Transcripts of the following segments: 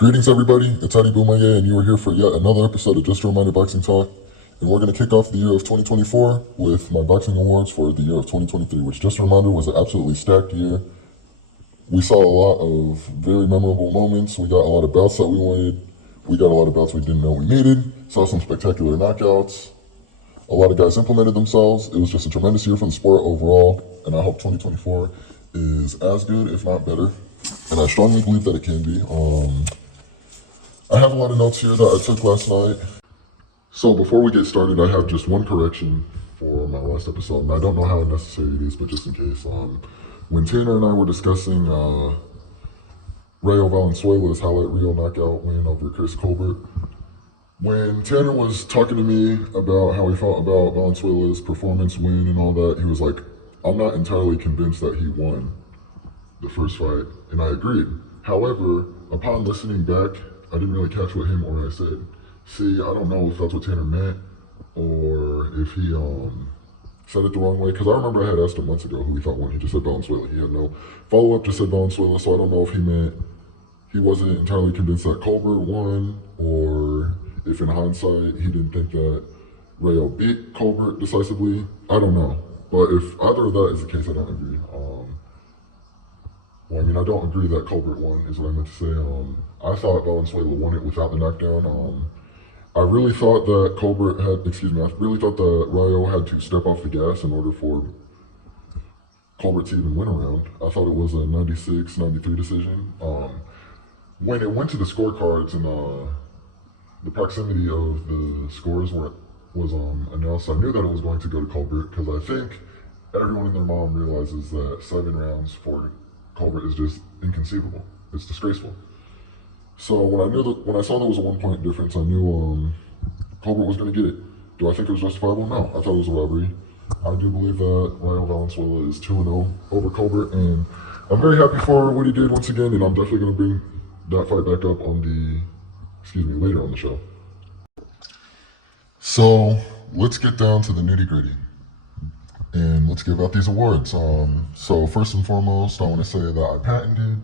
Greetings, everybody. It's Adi Boomaye, and you are here for yet another episode of Just a Reminder Boxing Talk. And we're going to kick off the year of 2024 with my boxing awards for the year of 2023, which, just a reminder, was an absolutely stacked year. We saw a lot of very memorable moments. We got a lot of bouts that we wanted. We got a lot of bouts we didn't know we needed. Saw some spectacular knockouts. A lot of guys implemented themselves. It was just a tremendous year for the sport overall, and I hope 2024 is as good, if not better. And I strongly believe that it can be. I have a lot of notes here that I took last night. So before we get started, I have just one correction for my last episode, and I don't know how necessary it is, but just in case. When Tanner and I were discussing Rayo Valenzuela's highlight reel knockout win over Chris Colbert, when Tanner was talking to me about how he felt about Valenzuela's performance win and all that, he was like, I'm not entirely convinced that he won the first fight, and I agreed. However, upon listening back, I didn't really catch what him or I said. See, I don't know if that's what Tanner meant or if he said it the wrong way, because I remember I had asked him months ago who he thought won. He just said Valenzuela. He had no follow-up, just said Valenzuela, so I don't know if he meant he wasn't entirely convinced that Colbert won, or if in hindsight he didn't think that Rayo beat Colbert decisively. I don't know. But if either of that is the case, I don't agree. I don't agree that Colbert won, is what I meant to say. I thought Valenzuela won it without the knockdown. I really thought that I really thought that Rayo had to step off the gas in order for Colbert to even win a round. I thought it was a 96-93 decision. When it went to the scorecards and the proximity of the scores was announced, I knew that it was going to go to Colbert, because I think everyone and their mom realizes that 7 rounds for Colbert is just inconceivable. It's disgraceful. So when I saw there was a 1-point difference, I knew Colbert was going to get it. Do I think it was justifiable? No. I thought it was a robbery. I do believe that Rayo Valenzuela is 2-0 over Colbert, and I'm very happy for what he did once again, and I'm definitely going to bring that fight back up later on the show. So let's get down to the nitty-gritty, and let's give out these awards. So first and foremost, I want to say that I patented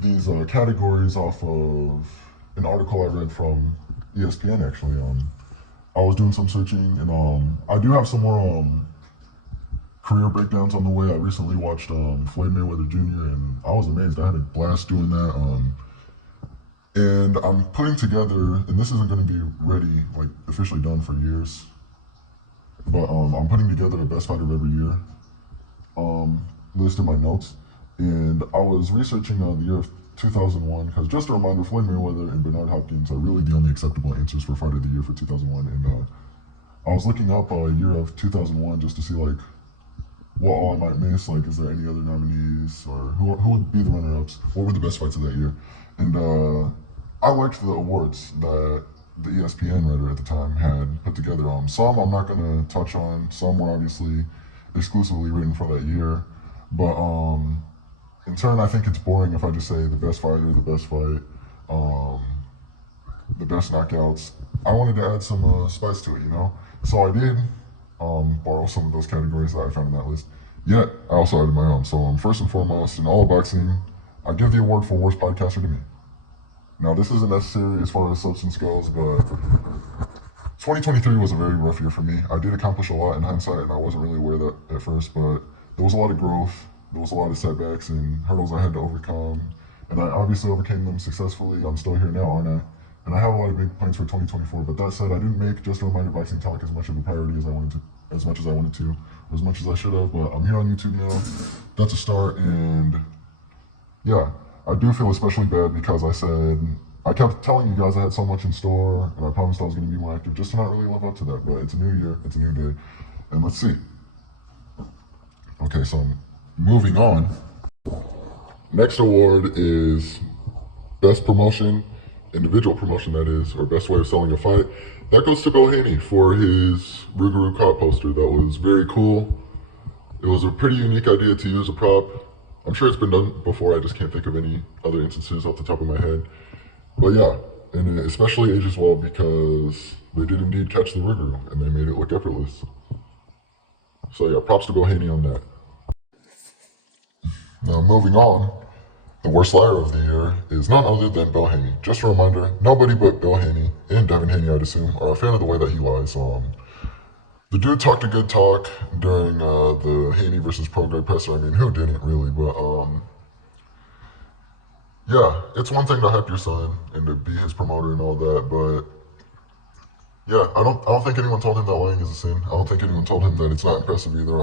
these categories off of an article I read from ESPN, actually. I was doing some searching, and I do have some more career breakdowns on the way. I recently watched Floyd Mayweather Jr., and I was amazed. I had a blast doing that. And I'm putting together, and this isn't going to be ready, like officially done for years, but I'm putting together a best fighter of every year list in my notes. And I was researching the year of 2001, because just a reminder, Floyd Mayweather and Bernard Hopkins are really the only acceptable answers for fight of the year for 2001. And I was looking up year of 2001 just to see like what all I might miss. Like, is there any other nominees, or who would be the runner-ups? What were the best fights of that year? And I liked the awards that the ESPN writer at the time had put together. Some I'm not going to touch on. Some were obviously exclusively written for that year. But in turn, I think it's boring if I just say the best fighter, the best fight, the best knockouts. I wanted to add some spice to it, you know? So I did borrow some of those categories that I found in that list. Yet, I also added my own. So first and foremost, in all of boxing, I give the award for worst podcaster to me. Now, this isn't necessary as far as substance goes, but 2023 was a very rough year for me. I did accomplish a lot in hindsight, and I wasn't really aware of that at first, but there was a lot of growth. There was a lot of setbacks and hurdles I had to overcome, and I obviously overcame them successfully. I'm still here now, aren't I? And I have a lot of big plans for 2024, but that said, I didn't make Just a Reminder Boxing Talk as much of a priority as I wanted to, or as much as I should have, but I'm here on YouTube now. That's a start, and yeah, I do feel especially bad because I kept telling you guys I had so much in store, and I promised I was going to be more active, just to not really live up to that. But it's a new year, it's a new day, and let's see. Okay, so moving on. Next award is Best Promotion, individual promotion that is, or best way of selling a fight. That goes to Bill Haney for his Rougarou cop poster. That was very cool. It was a pretty unique idea to use a prop. I'm sure it's been done before, I just can't think of any other instances off the top of my head. But yeah, and it especially ages well because they did indeed catch the Rougarou, and they made it look effortless. So yeah, props to Bill Haney on that. Now moving on, The worst liar of the year is none other than Bill Haney. Just a reminder, nobody but Bill Haney and Devin Haney, I'd assume, are a fan of the way that he lies. The dude talked a good talk during the Haney versus Prograde presser. I mean, who didn't really? But yeah, it's one thing to hype your son and to be his promoter and all that, but yeah, I don't think anyone told him that lying is a sin. I don't think anyone told him that it's not impressive either.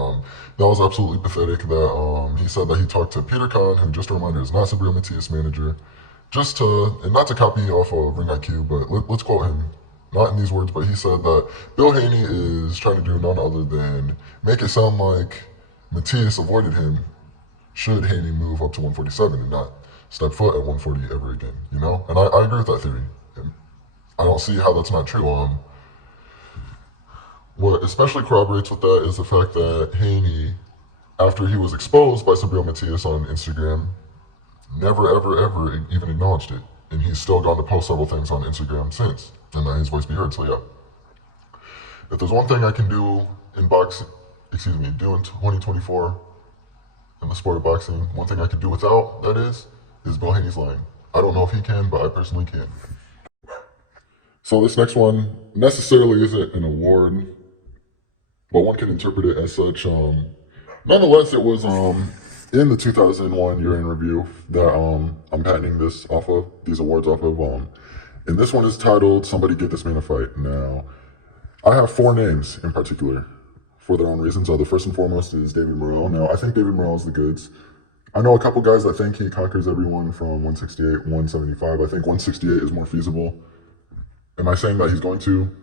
That was absolutely pathetic. That he said that he talked to Peter Khan, who, just a reminder, is not Sabrina Matias' manager, just to, and not to copy off of Ring IQ, but let's quote him. Not in these words, but he said that Bill Haney is trying to do none other than make it sound like Matias avoided him should Haney move up to 147 and not step foot at 140 ever again, you know? And I agree with that theory. And I don't see how that's not true. What especially corroborates with that is the fact that Haney, after he was exposed by Sabrina Matias on Instagram, never, ever, ever even acknowledged it. And he's still gone to post several things on Instagram since, and let his voice be heard. So yeah, if there's one thing I can do in boxing, do in 2024 in the sport of boxing, one thing I could do without, that is Bill Haney's lying. I don't know if he can, but I personally can. So this next one necessarily isn't an award, but one can interpret it as such. Nonetheless, it was in the 2001 year in review that I'm patenting this off of, these awards off of. And this one is titled "Somebody Get This Man a Fight." Now, I have four names in particular for their own reasons. The first and foremost is David Morrell. Now, I think David Morrell is the goods. I know a couple guys that think he conquers everyone from 168, 175. I think 168 is more feasible. Am I saying that he's going to?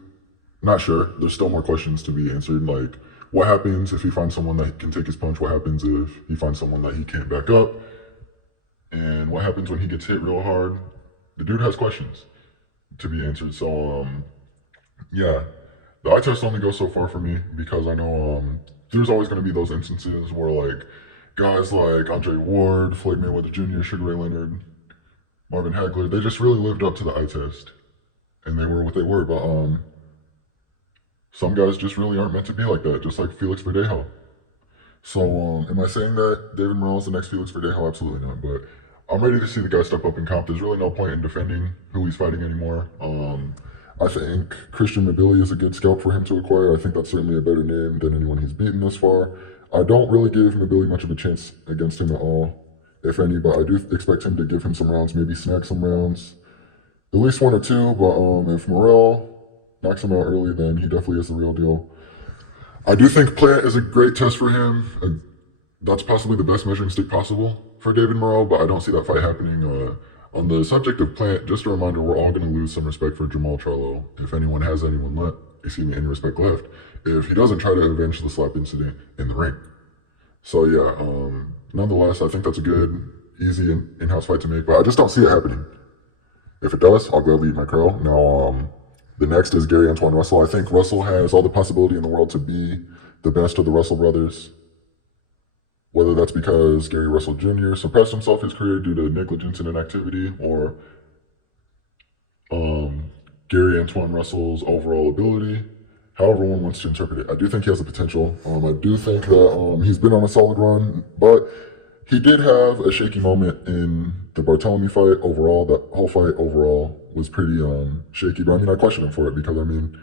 Not sure. There's still more questions to be answered. Like, what happens if he finds someone that can take his punch? What happens if he finds someone that he can't back up? And what happens when he gets hit real hard? The dude has questions to be answered. So, yeah, the eye test only goes so far for me because I know there's always going to be those instances where, like, guys like Andre Ward, Floyd Mayweather Jr., Sugar Ray Leonard, Marvin Hagler, they just really lived up to the eye test. And they were what they were, but some guys just really aren't meant to be like that, just like Felix Verdejo. So, am I saying that David Morrell is the next Felix Verdejo? Absolutely not, but I'm ready to see the guy step up in comp. There's really no point in defending who he's fighting anymore. I think Christian Mabili is a good scalp for him to acquire. I think that's certainly a better name than anyone he's beaten thus far. I don't really give Mabili much of a chance against him at all, if any, but I do expect him to give him some rounds, maybe snag some rounds. At least one or two, but if Morrell knocks him out early, then he definitely is the real deal. I do think Plant is a great test for him. That's possibly the best measuring stick possible for David Morrell, but I don't see that fight happening. On the subject of Plant, just a reminder, we're all going to lose some respect for Jamal Charlo. If anyone has any respect left, if he doesn't try to avenge the slap incident in the ring. So yeah, nonetheless, I think that's a good, easy in-house fight to make, but I just don't see it happening. If it does, I'll gladly eat my crow. Now, the next is Gary Antoine Russell. I think Russell has all the possibility in the world to be the best of the Russell brothers. Whether that's because Gary Russell Jr. suppressed himself his career due to negligence and inactivity, or Gary Antoine Russell's overall ability, however one wants to interpret it. I do think he has the potential. I do think that he's been on a solid run, but he did have a shaky moment in the Bartholomew fight overall. That whole fight overall was pretty shaky, but I mean, I question him for it because, I mean,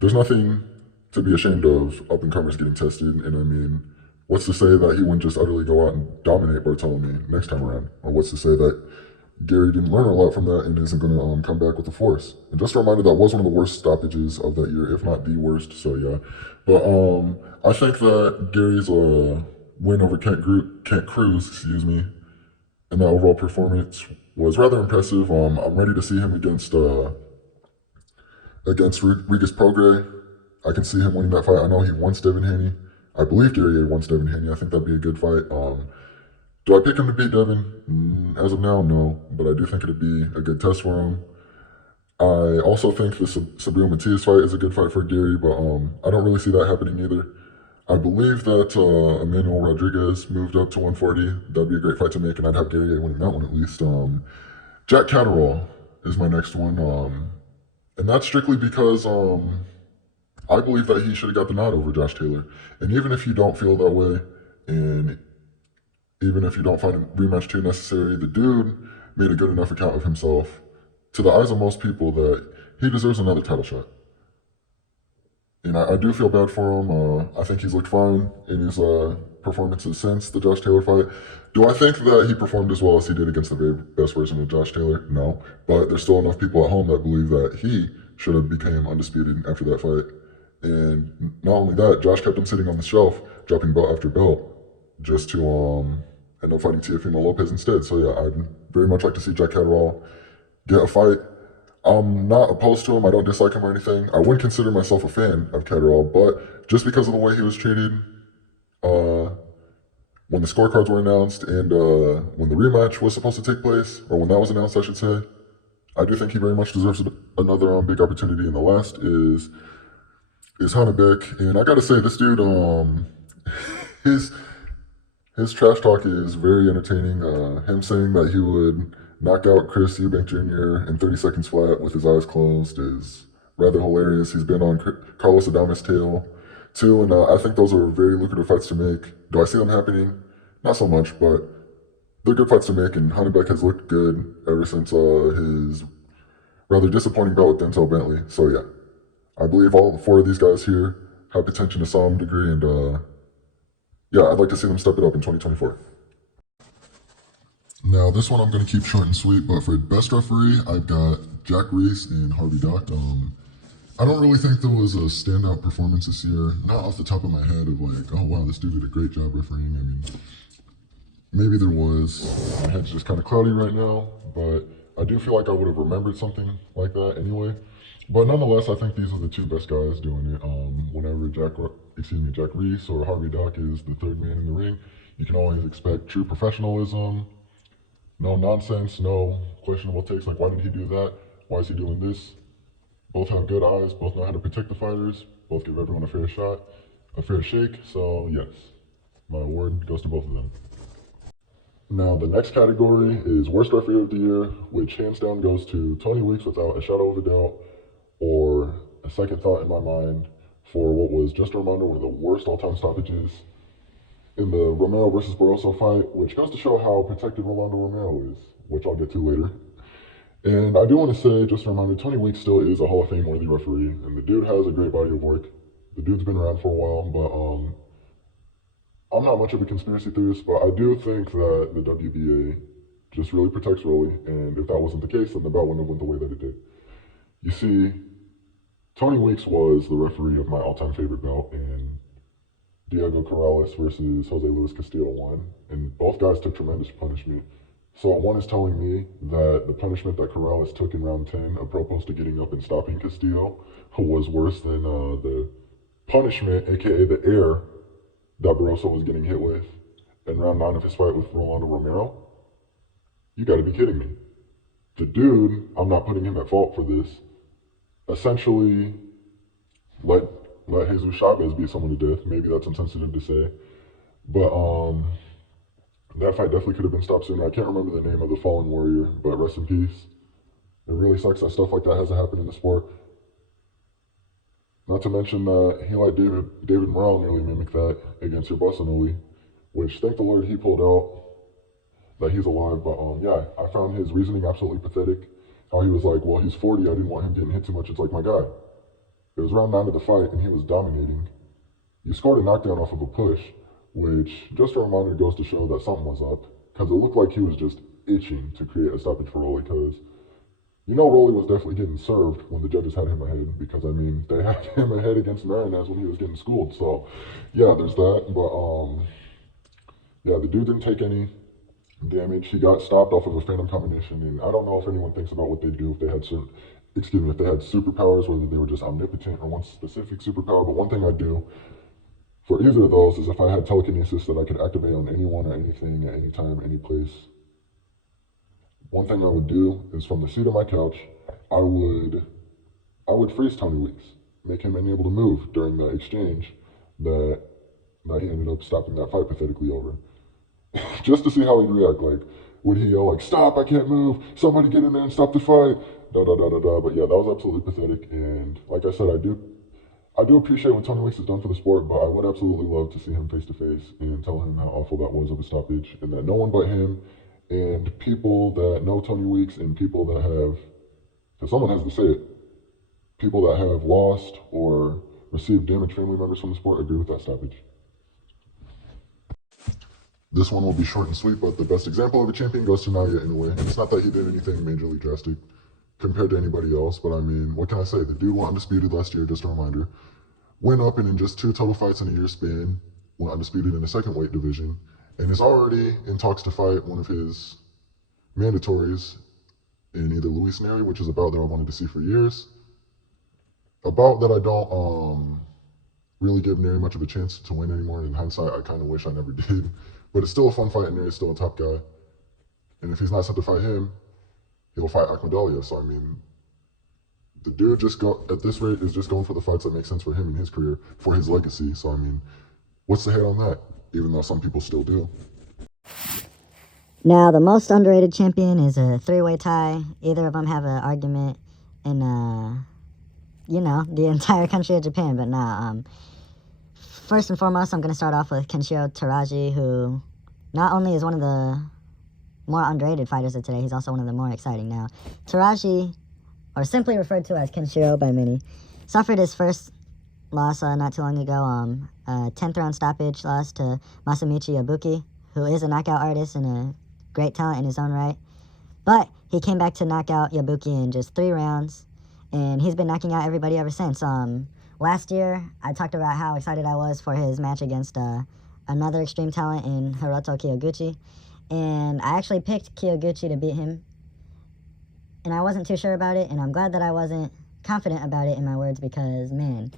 there's nothing to be ashamed of up-and-comers getting tested, and I mean, what's to say that he wouldn't just utterly go out and dominate Bartholomew next time around? Or what's to say that Gary didn't learn a lot from that and isn't going to come back with the force? And just a reminder, that was one of the worst stoppages of that year, if not the worst, so yeah. But I think that Gary's win over Kent Cruz, and that overall performance was rather impressive. I'm ready to see him against Regis Prograis. I can see him winning that fight. I know he wants Devin Haney. I believe Gary wants Devin Haney. I think that'd be a good fight. Do I pick him to beat Devin? As of now, no. But I do think it'd be a good test for him. I also think the Sabrina Matias fight is a good fight for Gary, but I don't really see that happening either. I believe that Emmanuel Rodriguez moved up to 140. That'd be a great fight to make, and I'd have Gary winning that one at least. Jack Catterall is my next one, and that's strictly because I believe that he should have got the nod over Josh Taylor. And even if you don't feel that way, and Even if you don't find a rematch too necessary, the dude made a good enough account of himself to the eyes of most people that he deserves another title shot. And I do feel bad for him. I think he's looked fine in his performances since the Josh Taylor fight. Do I think that he performed as well as he did against the very best version of Josh Taylor? No. But there's still enough people at home that believe that he should have become undisputed after that fight. And not only that, Josh kept him sitting on the shelf, dropping belt after belt, just to end up fighting Teofimo Lopez instead. So yeah, I'd very much like to see Jack Catterall get a fight. I'm not opposed to him. I don't dislike him or anything. I wouldn't consider myself a fan of Catterall, but just because of the way he was treated when the scorecards were announced and when the rematch was supposed to take place, or when that was announced, I should say, I do think he very much deserves another big opportunity. And the last is Hannebeck. And I gotta say, this dude, his trash talk is very entertaining. Him saying that he would knock out Chris Eubank Jr. in 30 seconds flat with his eyes closed is rather hilarious. He's been on Carlos Adames' tail too, and I think those are very lucrative fights to make. Do I see them happening? Not so much, but they're good fights to make, and Hannebeck has looked good ever since his rather disappointing bout with Denzel Bentley. So yeah, I believe all four of these guys here have potential to some degree, and yeah, I'd like to see them step it up in 2024. Now, this one I'm going to keep short and sweet, but for best referee, I've got Jack Reese and Harvey Dock. I don't really think there was a standout performance this year. Not off the top of my head of like, oh wow, this dude did a great job refereeing. I mean, maybe there was. My head's just kind of cloudy right now, but I do feel like I would have remembered something like that anyway. But nonetheless, I think these are the two best guys doing it. Whenever Jack Reese or Harvey Dock is the third man in the ring, you can always expect true professionalism. No nonsense, no questionable takes like, why did he do that? Why is he doing this? Both have good eyes, both know how to protect the fighters, both give everyone a fair shot, a fair shake. So yes, my award goes to both of them. Now the next category is worst referee of the year, which hands down goes to Tony Weeks without a shadow of a doubt or a second thought in my mind for what was just a reminder, one of the worst all-time stoppages in the Romero versus Barroso fight, which goes to show how protected Rolando Romero is, which I'll get to later. And I do want to say, just a reminder, Tony Weeks still is a Hall of Fame worthy referee, and the dude has a great body of work. The dude's been around for a while, but I'm not much of a conspiracy theorist, but I do think that the WBA just really protects Rolly, and if that wasn't the case, then the bout wouldn't have went the way that it did. You see, Tony Weeks was the referee of my all-time favorite bout, and Diego Corrales versus Jose Luis Castillo won, and both guys took tremendous punishment. So one is telling me that the punishment that Corrales took in round 10, apropos to getting up and stopping Castillo, was worse than the punishment, aka the air, that Barroso was getting hit with in round 9 of his fight with Rolando Romero. You gotta be kidding me. The dude, I'm not putting him at fault for this, essentially let Jesus Chavez beat someone to death. Maybe that's insensitive to say, but that fight definitely could have been stopped sooner. I can't remember the name of the fallen warrior, but rest in peace. It really sucks that stuff like that has to happen in the sport. Not to mention that he let David Morrell nearly mimic that against Urbasanoli, which thank the Lord he pulled out that he's alive. But yeah, I found his reasoning absolutely pathetic. How he was like, well, he's 40, I didn't want him getting hit too much. It's like, my guy, it was round 9 of the fight, and he was dominating. You scored a knockdown off of a push, which, just a reminder, goes to show that something was up, because it looked like he was just itching to create a stoppage for Rolly, because you know Rolly was definitely getting served when the judges had him ahead, because, I mean, they had him ahead against Marinez when he was getting schooled, so, yeah, there's that, but, yeah, the dude didn't take any damage. He got stopped off of a phantom combination, and I don't know if anyone thinks about what they'd do if they had if they had superpowers, whether they were just omnipotent or one specific superpower. But one thing I'd do for either of those is if I had telekinesis that I could activate on anyone or anything at any time, any place. One thing I would do is from the seat of my couch, I would freeze Tony Weeks, make him unable to move during the exchange that he ended up stopping that fight pathetically over. Just to see how he'd react. Like, would he yell like, stop, I can't move, somebody get in there and stop the fight, da da da da da. But yeah, that was absolutely pathetic. And like I said, I do appreciate what Tony Weeks has done for the sport, but I would absolutely love to see him face to face and tell him how awful that was of a stoppage, and that no one but him and people that know Tony Weeks and people that have, because someone has to say it, people that have lost or received damaged family members from the sport agree with that stoppage. This one will be short and sweet, but the best example of a champion goes to Naya anyway. And it's not that he did anything majorly drastic compared to anybody else, but I mean, what can I say? The dude went undisputed last year, just a reminder. Went up and in just 2 total fights in a year span, went undisputed in the second weight division, and is already in talks to fight one of his mandatories in either Luis Neri, which is a bout that I wanted to see for years. A bout that I don't really give Neri much of a chance to win anymore. In hindsight, I kind of wish I never did. But it's still a fun fight, and Neri's still a top guy. And if he's not set to fight him, he'll fight Akhmadaliev. So, I mean, the dude at this rate is just going for the fights that make sense for him in his career, for his legacy. So, I mean, what's the hate on that? Even though some people still do. Now, the most underrated champion is a 3-way tie. Either of them have an argument in, the entire country of Japan. But nah, first and foremost, I'm going to start off with Kenshiro Teraji, who not only is one of the more underrated fighters of today, he's also one of the more exciting. Now, Teraji, or simply referred to as Kenshiro by many, suffered his first loss not too long ago, a 10th round stoppage loss to Masamichi Ibuki, who is a knockout artist and a great talent in his own right. But he came back to knock out Ibuki in just 3 rounds, and he's been knocking out everybody ever since. Last year, I talked about how excited I was for his match against another extreme talent in Hiroto Kiyoguchi, and I actually picked Kiyoguchi to beat him, and I wasn't too sure about it, and I'm glad that I wasn't confident about it in my words because, man,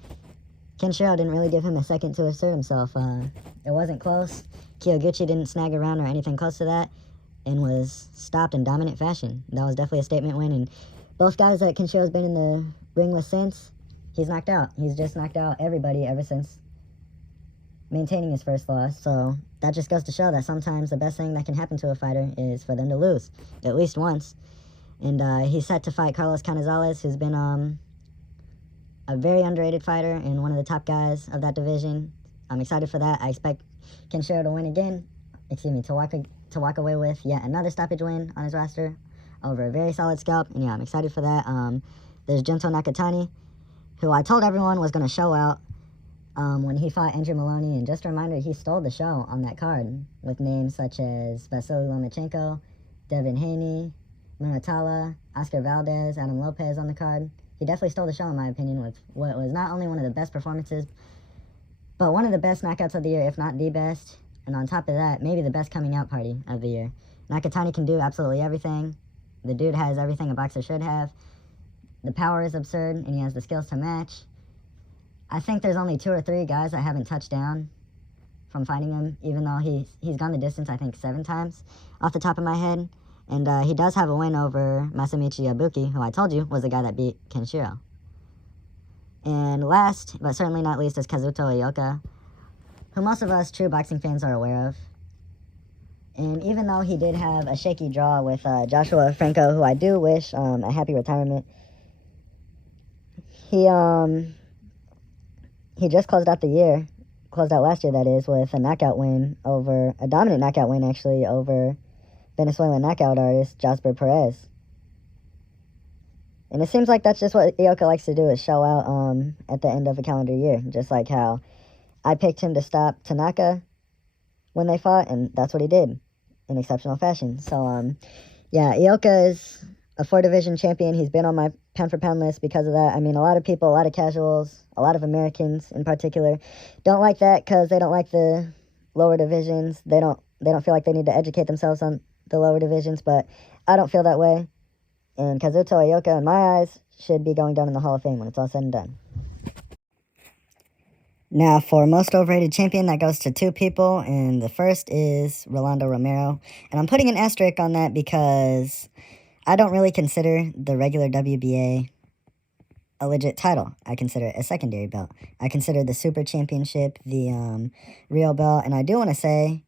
Kenshiro didn't really give him a second to assert himself. It wasn't close. Kiyoguchi didn't snag a round or anything close to that and was stopped in dominant fashion. That was definitely a statement win, and both guys that Kenshiro's been in the ring with since, he's knocked out. He's just knocked out everybody ever since maintaining his first loss. So that just goes to show that sometimes the best thing that can happen to a fighter is for them to lose, at least once. And he's set to fight Carlos Canizales, who's been a very underrated fighter and one of the top guys of that division. I'm excited for that. I expect Kenshiro to win again. To walk away with yet another stoppage win on his roster over a very solid scalp. And yeah, I'm excited for that. There's Gento Nakatani, who I told everyone was going to show out when he fought Andrew Maloney. And just a reminder, he stole the show on that card with names such as Vasily Lomachenko, Devin Haney, Muratala, Oscar Valdez, Adam Lopez on the card. He definitely stole the show, in my opinion, with what was not only one of the best performances, but one of the best knockouts of the year, if not the best. And on top of that, maybe the best coming out party of the year. Nakatani can do absolutely everything. The dude has everything a boxer should have. The power is absurd, and he has the skills to match. I think there's only 2 or 3 guys that haven't touched down from fighting him, even though he's gone the distance, I think, 7 times off the top of my head. And he does have a win over Masamichi Ibuki, who I told you was the guy that beat Kenshiro. And last, but certainly not least, is Kazuto Ioka, who most of us true boxing fans are aware of. And even though he did have a shaky draw with Joshua Franco, who I do wish a happy retirement, he just closed out last year, that is, with a dominant knockout win, actually, over Venezuelan knockout artist Josper Perez. And it seems like that's just what Ioka likes to do, is show out at the end of a calendar year, just like how I picked him to stop Tanaka when they fought, and that's what he did in exceptional fashion. So, yeah, Ioka is a 4-division champion. He's been on my pound-for-pound list because of that. I mean, a lot of people, a lot of casuals, a lot of Americans in particular, don't like that because they don't like the lower divisions. They don't feel like they need to educate themselves on the lower divisions, but I don't feel that way. And Kazuto Ioka, in my eyes, should be going down in the Hall of Fame when it's all said and done. Now, for most overrated champion, that goes to 2 people, and the first is Rolando Romero. And I'm putting an asterisk on that because I don't really consider the regular WBA a legit title. I consider it a secondary belt. I consider the Super Championship the real belt, and I do want to say,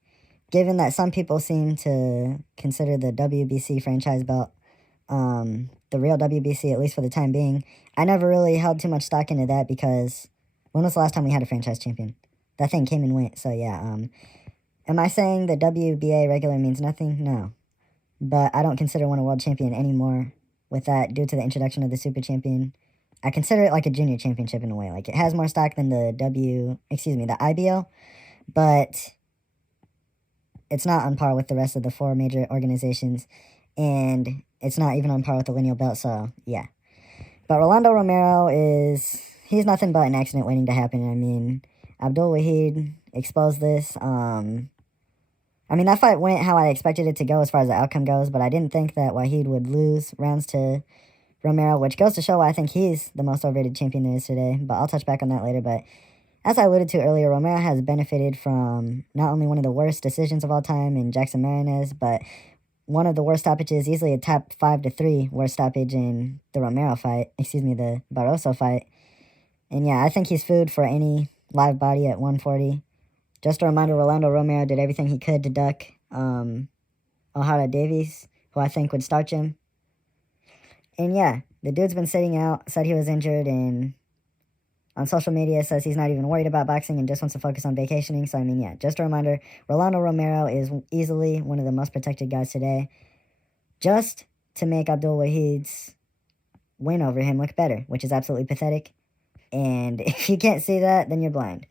given that some people seem to consider the WBC franchise belt the real WBC, at least for the time being, I never really held too much stock into that because When was the last time we had a franchise champion? That thing came and went, so yeah. Am I saying the WBA regular means nothing? No. But I don't consider one a world champion anymore with that due to the introduction of the super champion. I consider it like a junior championship in a way. Like, it has more stock than the the IBO, but it's not on par with the rest of the 4 major organizations, and it's not even on par with the lineal belt, so yeah. But Rolando Romero he's nothing but an accident waiting to happen. I mean, Abdul Wahid exposed this. I mean, that fight went how I expected it to go as far as the outcome goes, but I didn't think that Wahid would lose rounds to Romero, which goes to show why I think he's the most overrated champion there is today, but I'll touch back on that later. But as I alluded to earlier, Romero has benefited from not only one of the worst decisions of all time in Jackson Marinez, but one of the worst stoppages, easily a top 5 to 3 worst stoppage in the the Barroso fight. And yeah, I think he's food for any live body at 140. Just a reminder, Rolando Romero did everything he could to duck O'Hara Davies, who I think would starch him. And yeah, the dude's been sitting out, said he was injured, and on social media says he's not even worried about boxing and just wants to focus on vacationing. So, I mean, yeah, just a reminder, Rolando Romero is easily one of the most protected guys today, just to make Abdul Wahid's win over him look better, which is absolutely pathetic. And if you can't see that, then you're blind.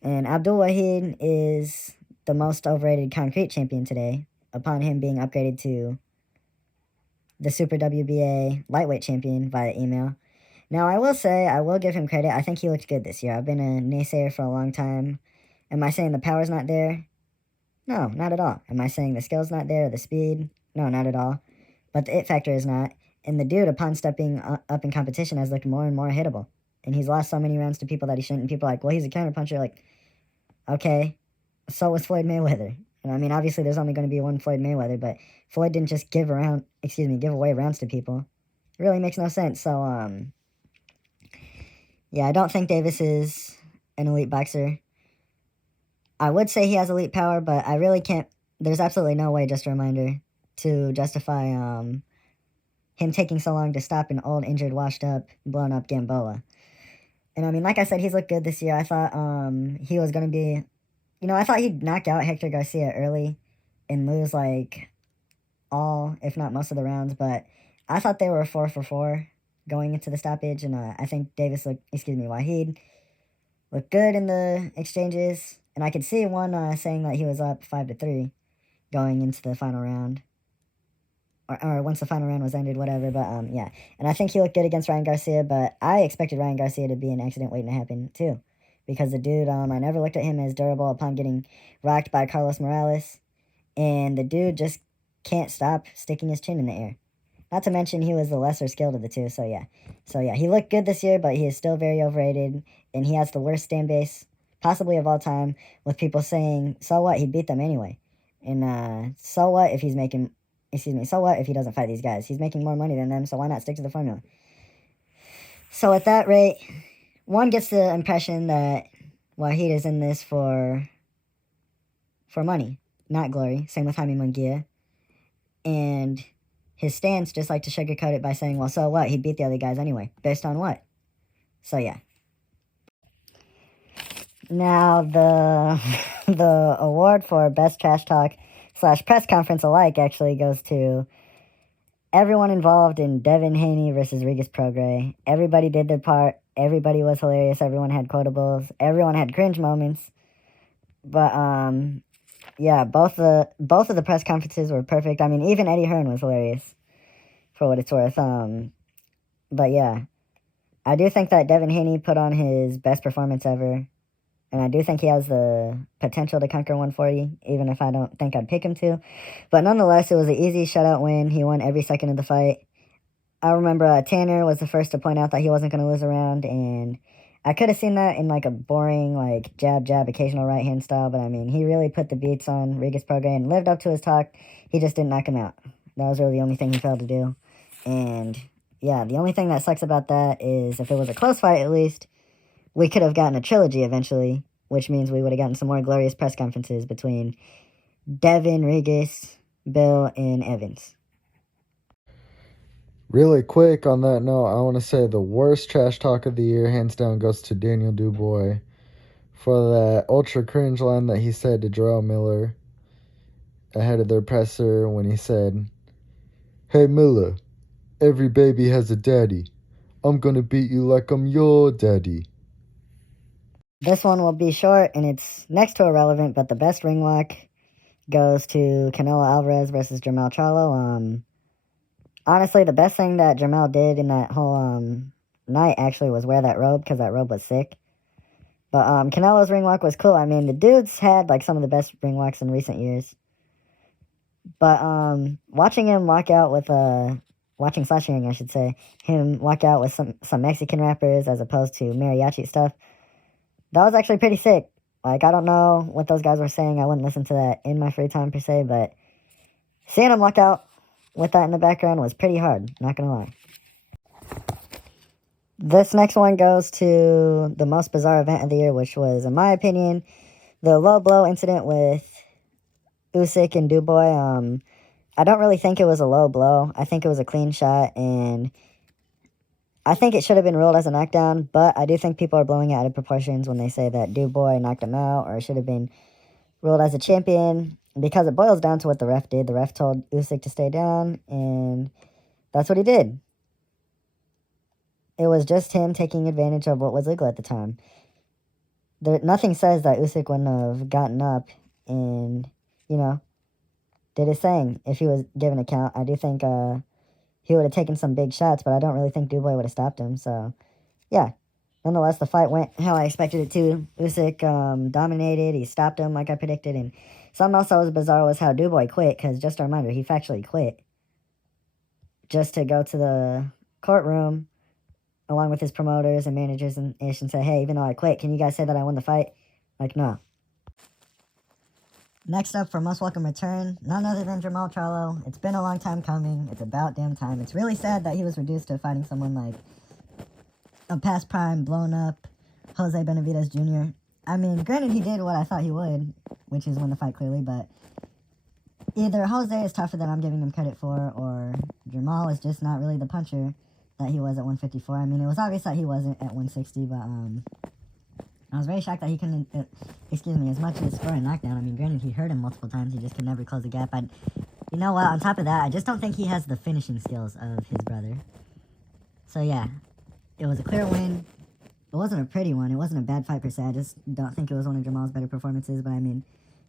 And Abdul Wahid is the most overrated concrete champion today, upon him being upgraded to the Super WBA lightweight champion via email. Now, I will say, I will give him credit. I think he looked good this year. I've been a naysayer for a long time. Am I saying the power's not there? No, not at all. Am I saying the skill's not there or the speed? No, not at all. But the it factor is not. And the dude, upon stepping up in competition, has looked more and more hittable. And he's lost so many rounds to people that he shouldn't. And people are like, well, he's a counterpuncher. Like, okay, so was Floyd Mayweather. And I mean, obviously, there's only going to be one Floyd Mayweather, but Floyd didn't just give away rounds to people. It really makes no sense. So, yeah, I don't think Davis is an elite boxer. I would say he has elite power, but I really can't. There's absolutely no way, just a reminder, to justify him taking so long to stop an old, injured, washed up, blown up Gamboa. And I mean, like I said, he's looked good this year. I thought he was going to be, I thought he'd knock out Hector Garcia early and lose like all, if not most of the rounds, but I thought they were 4 for 4 going into the stoppage, and I think Wahid looked good in the exchanges, and I could see one saying that he was up 5 to 3 going into the final round, or once the final round was ended, whatever. But yeah, and I think he looked good against Ryan Garcia, but I expected Ryan Garcia to be an accident waiting to happen too, because the dude, I never looked at him as durable upon getting rocked by Carlos Morales, and the dude just can't stop sticking his chin in the air. Not to mention he was the lesser skilled of the two, so yeah. So yeah, he looked good this year, but he is still very overrated, and he has the worst fan base possibly of all time, with people saying, so what, he beat them anyway. And so what if so what if he doesn't fight these guys? He's making more money than them, so why not stick to the formula? So at that rate, one gets the impression that Wahid is in this for money, not glory. Same with Jaime Munguia. And his stance just like to sugarcoat it by saying, well, so what? He beat the other guys anyway. Based on what? So, yeah. Now, the award for best trash talk / press conference alike actually goes to everyone involved in Devin Haney versus Regis Prograis. Everybody did their part. Everybody was hilarious. Everyone had quotables. Everyone had cringe moments. But, yeah, both of the press conferences were perfect. I mean, even Eddie Hearn was hilarious, for what it's worth. But yeah, I do think that Devin Haney put on his best performance ever, and I do think he has the potential to conquer 140, even if I don't think I'd pick him to. But nonetheless, it was an easy shutout win. He won every second of the fight. I remember Tanner was the first to point out that he wasn't going to lose a round, and I could have seen that in like a boring, like jab, occasional right hand style, but I mean, he really put the beats on Regis Prograis and lived up to his talk. He just didn't knock him out. That was really the only thing he failed to do. And yeah, the only thing that sucks about that is if it was a close fight, at least, we could have gotten a trilogy eventually, which means we would have gotten some more glorious press conferences between Devin, Regis, Bill, and Evans. Really quick on that note, I want to say the worst trash talk of the year, hands down, goes to Daniel Dubois for that ultra cringe line that he said to Jarrell Miller ahead of their presser when he said, "Hey Miller, every baby has a daddy. I'm gonna beat you like I'm your daddy." This one will be short and it's next to irrelevant, but the best ring walk goes to Canelo Alvarez versus Jermell Charlo. Honestly, the best thing that Jermell did in that whole night actually was wear that robe, because that robe was sick. But Canelo's ring walk was cool. I mean, the dude's had like some of the best ring walks in recent years. But watching him walk out with watching slash hearing, I should say, him walk out with some Mexican rappers as opposed to mariachi stuff, that was actually pretty sick. Like, I don't know what those guys were saying. I wouldn't listen to that in my free time per se, but seeing him walk out with that in the background was pretty hard, not gonna lie. This next one goes to the most bizarre event of the year, which was, in my opinion, the low blow incident with Usyk and Dubois. I don't really think it was a low blow. I think it was a clean shot, and I think it should have been ruled as a knockdown, but I do think people are blowing it out of proportions when they say that Dubois knocked him out, or it should have been ruled as a champion, because it boils down to what the ref did. The ref told Usyk to stay down, and that's what he did. It was just him taking advantage of what was legal at the time. Nothing says that Usyk wouldn't have gotten up and, did his thing if he was given a count. I do think he would have taken some big shots, but I don't really think Dubois would have stopped him. So, yeah. Nonetheless, the fight went how I expected it to. Usyk dominated. He stopped him like I predicted. And something else that was bizarre was how Dubois quit, because just a reminder, he factually quit just to go to the courtroom along with his promoters and managers and ish and say, hey, even though I quit, can you guys say that I won the fight? Like, no. Next up for most welcome return, none other than Jermell Charlo. It's been a long time coming. It's about damn time. It's really sad that he was reduced to fighting someone like a past prime, blown up Jose Benavidez Jr. I mean, granted, he did what I thought he would, which is win the fight clearly, but either Jose is tougher than I'm giving him credit for, or Jermell is just not really the puncher that he was at 154. I mean, it was obvious that he wasn't at 160, but I was very shocked that he couldn't, as much as score a knockdown. I mean, granted, he hurt him multiple times. He just could never close the gap. You know what? On top of that, I just don't think he has the finishing skills of his brother. So, yeah, it was a clear win. It wasn't a pretty one. It wasn't a bad fight per se. I just don't think it was one of Jermell's better performances. But, I mean,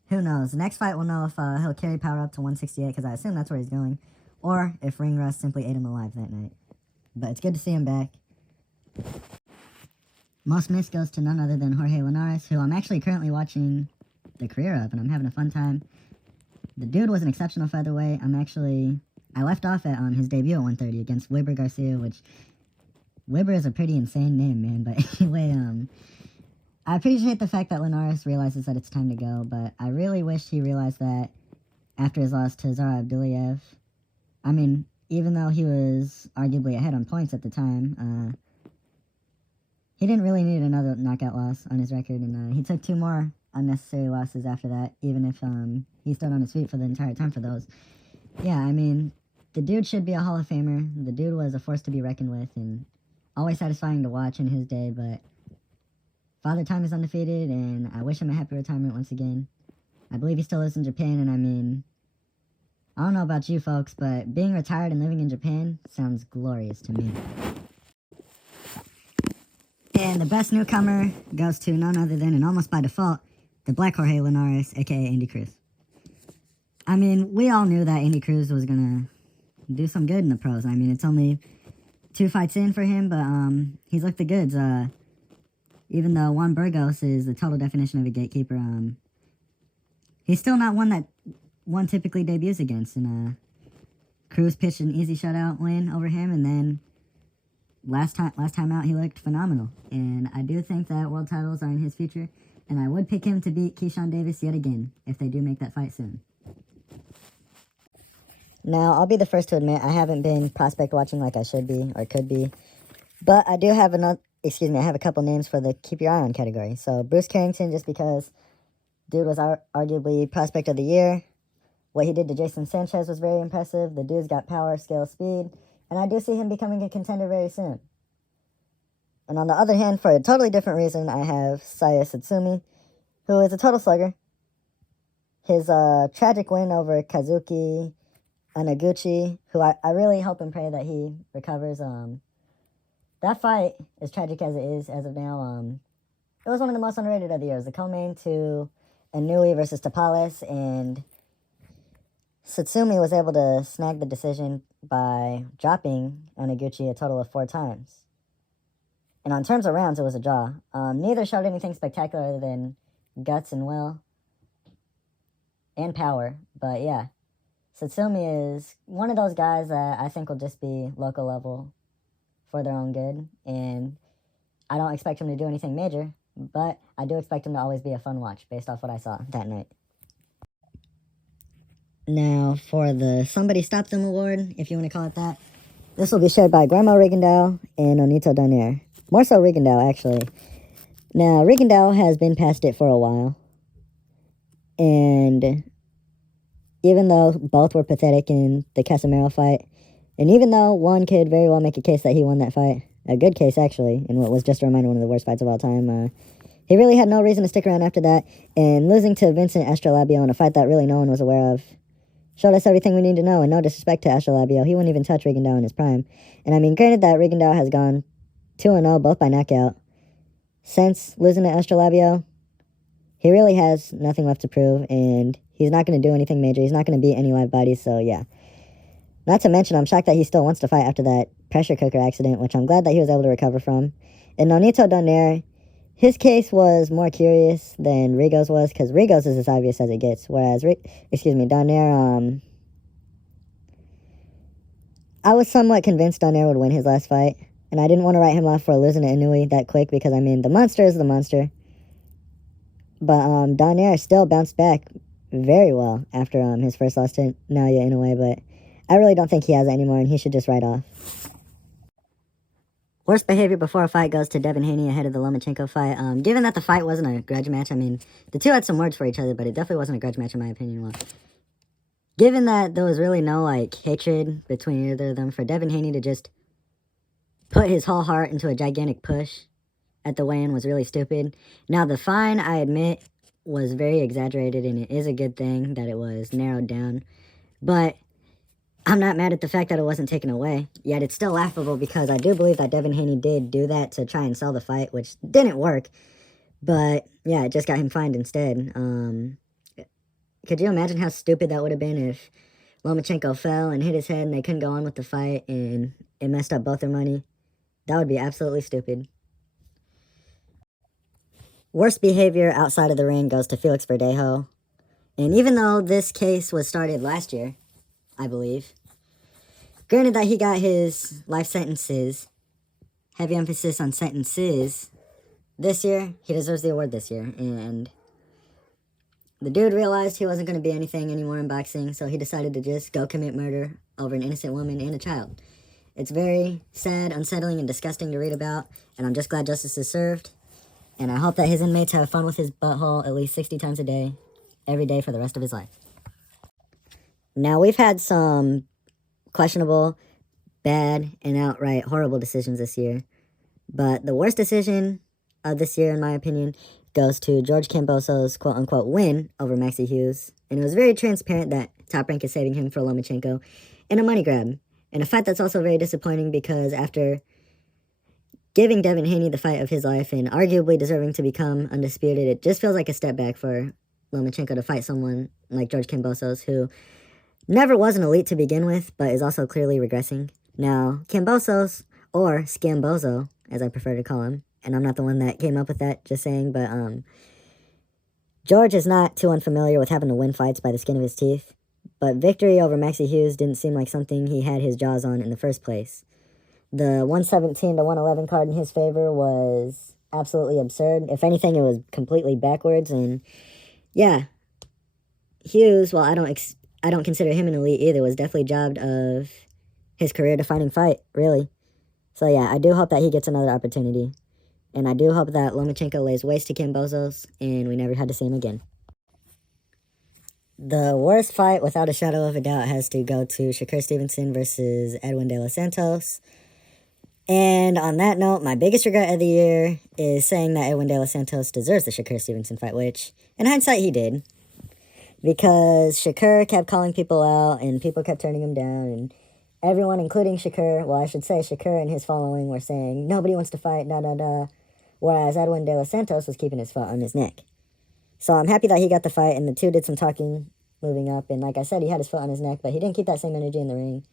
who knows? The next fight we'll know if he'll carry power up to 168, because I assume that's where he's going. Or if ring rust simply ate him alive that night. But it's good to see him back. Most missed goes to none other than Jorge Linares, who I'm actually currently watching the career of, and I'm having a fun time. The dude was an exceptional featherweight. I left off at his debut at 130 against Weber Garcia, which Weber is a pretty insane name, man. But anyway, I appreciate the fact that Linares realizes that it's time to go, but I really wish he realized that after his loss to Zara Abdulayev. I mean, even though he was arguably ahead on points at the time, he didn't really need another knockout loss on his record, and he took 2 more unnecessary losses after that, even if he stood on his feet for the entire time for those. Yeah, I mean, the dude should be a Hall of Famer. The dude was a force to be reckoned with, and always satisfying to watch in his day, but Father Time is undefeated, and I wish him a happy retirement once again. I believe he still lives in Japan, and I mean, I don't know about you folks, but being retired and living in Japan sounds glorious to me. And the best newcomer goes to none other than, and almost by default, the Black Jorge Linares, aka Andy Cruz. I mean, we all knew that Andy Cruz was gonna do some good in the pros. I mean, it's only 2 fights in for him, but he's looked the goods. Even though Juan Burgos is the total definition of a gatekeeper, he's still not one that one typically debuts against. And Cruz pitched an easy shutout win over him, and then last time out he looked phenomenal. And I do think that world titles are in his future, and I would pick him to beat Keyshawn Davis yet again if they do make that fight soon. Now, I'll be the first to admit I haven't been prospect watching like I should be or could be, but I do have I have a couple names for the keep your eye on category. So Bruce Carrington, just because dude was arguably prospect of the year. What he did to Jason Sanchez was very impressive. The dude's got power, skill, speed, and I do see him becoming a contender very soon. And on the other hand, for a totally different reason, I have Saya Satsumi, who is a total slugger. His tragic win over Kazuki Anaguchi, who I really hope and pray that he recovers. That fight, as tragic as it is as of now, it was one of the most underrated of the years. The co-main to Inui versus Tapales, and Satsumi was able to snag the decision by dropping Anaguchi a total of 4 times. And on terms of rounds, it was a draw. Neither showed anything spectacular other than guts and will and power. But yeah, Satsumi is one of those guys that I think will just be local level for their own good. And I don't expect him to do anything major, but I do expect him to always be a fun watch based off what I saw that night. Now, for the Somebody Stop Them Award, if you want to call it that, this will be shared by Guillermo Rigondeaux and Onito Donaire. More so Rigondeaux, actually. Now, Rigondeaux has been past it for a while. And even though both were pathetic in the Casemiro fight, and even though one could very well make a case that he won that fight, a good case actually, in what was just a reminder one of the worst fights of all time, he really had no reason to stick around after that, and losing to Vincent Astrolabio in a fight that really no one was aware of showed us everything we need to know. And no disrespect to Astrolabio, he wouldn't even touch Rigondeaux in his prime. And I mean, granted that Rigondeaux has gone 2-0, both by knockout. Since losing to Astrolabio, he really has nothing left to prove, and he's not going to do anything major. He's not going to beat any live bodies, so yeah. Not to mention, I'm shocked that he still wants to fight after that pressure cooker accident, which I'm glad that he was able to recover from. And Nonito Donaire, his case was more curious than Rigo's was, because Rigo's is as obvious as it gets, whereas, Donaire, I was somewhat convinced Donaire would win his last fight, and I didn't want to write him off for losing to Inui that quick, because, I mean, the monster is the monster. But Donaire still bounced back very well after his first loss to Naoya in a way, but I really don't think he has it anymore, and he should just write off. Worst behavior before a fight goes to Devin Haney ahead of the Lomachenko fight. Given that the fight wasn't a grudge match, I mean, the two had some words for each other, but it definitely wasn't a grudge match in my opinion. Well, given that there was really no, hatred between either of them, for Devin Haney to just put his whole heart into a gigantic push at the weigh-in was really stupid. Now, the fine, I admit, was very exaggerated, and it is a good thing that it was narrowed down. But I'm not mad at the fact that it wasn't taken away. Yet it's still laughable, because I do believe that Devin Haney did do that to try and sell the fight, which didn't work. But, yeah, it just got him fined instead. Could you imagine how stupid that would have been if Lomachenko fell and hit his head and they couldn't go on with the fight and it messed up both their money? That would be absolutely stupid. Worst behavior outside of the ring goes to Felix Verdejo. And even though this case was started last year, I believe, granted that he got his life sentences, heavy emphasis on sentences, this year, he deserves the award this year. And the dude realized he wasn't going to be anything anymore in boxing, so he decided to just go commit murder over an innocent woman and a child. It's very sad, unsettling, and disgusting to read about, and I'm just glad justice is served. And I hope that his inmates have fun with his butthole at least 60 times a day, every day for the rest of his life. Now, we've had some questionable, bad, and outright horrible decisions this year. But the worst decision of this year, in my opinion, goes to George Kambosos' quote-unquote win over Maxie Hughes. And it was very transparent that Top Rank is saving him for Lomachenko in a money grab. In a fight that's also very disappointing, because after giving Devin Haney the fight of his life and arguably deserving to become undisputed, it just feels like a step back for Lomachenko to fight someone like George Kambosos, who never was an elite to begin with, but is also clearly regressing. Now, Kambosos, or Scambozo, as I prefer to call him, and I'm not the one that came up with that, just saying, but George is not too unfamiliar with having to win fights by the skin of his teeth, but victory over Maxie Hughes didn't seem like something he had his jaws on in the first place. The 117 to 111 card in his favor was absolutely absurd. If anything, it was completely backwards, and yeah, Hughes, while I don't consider him an elite either, was definitely jobbed of his career-defining fight, really. So yeah, I do hope that he gets another opportunity. And I do hope that Lomachenko lays waste to Kambosos, and we never had to see him again. The worst fight, without a shadow of a doubt, has to go to Shakur Stevenson versus Edwin De Los Santos. And on that note, my biggest regret of the year is saying that Edwin De Los Santos deserves the Shakur Stevenson fight, which, in hindsight, he did. Because Shakur kept calling people out, and people kept turning him down, and everyone, including Shakur, well, I should say Shakur and his following were saying, nobody wants to fight, da-da-da, whereas Edwin De Los Santos was keeping his foot on his neck. So I'm happy that he got the fight, and the two did some talking moving up. And like I said, he had his foot on his neck, but he didn't keep that same energy in the ring.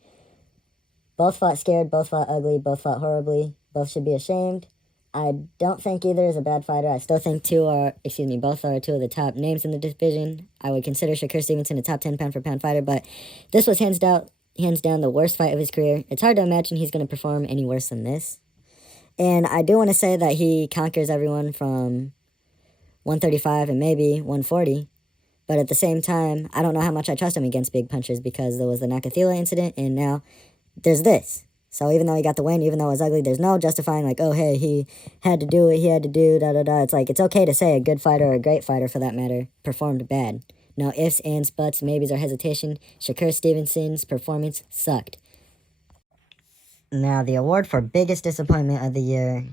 Both fought scared, both fought ugly, both fought horribly. Both should be ashamed. I don't think either is a bad fighter. I still think both are two of the top names in the division. I would consider Shakur Stevenson a top 10 pound-for-pound fighter, but this was hands down the worst fight of his career. It's hard to imagine he's going to perform any worse than this. And I do want to say that he conquers everyone from 135 and maybe 140. But at the same time, I don't know how much I trust him against big punchers because there was the Nakatila incident, and now there's this. So even though he got the win, even though it was ugly, there's no justifying like, oh, hey, he had to do what he had to do, da-da-da. It's like, it's okay to say a good fighter or a great fighter, for that matter, performed bad. No ifs, ands, buts, maybes, or hesitation. Shakur Stevenson's performance sucked. Now, the award for biggest disappointment of the year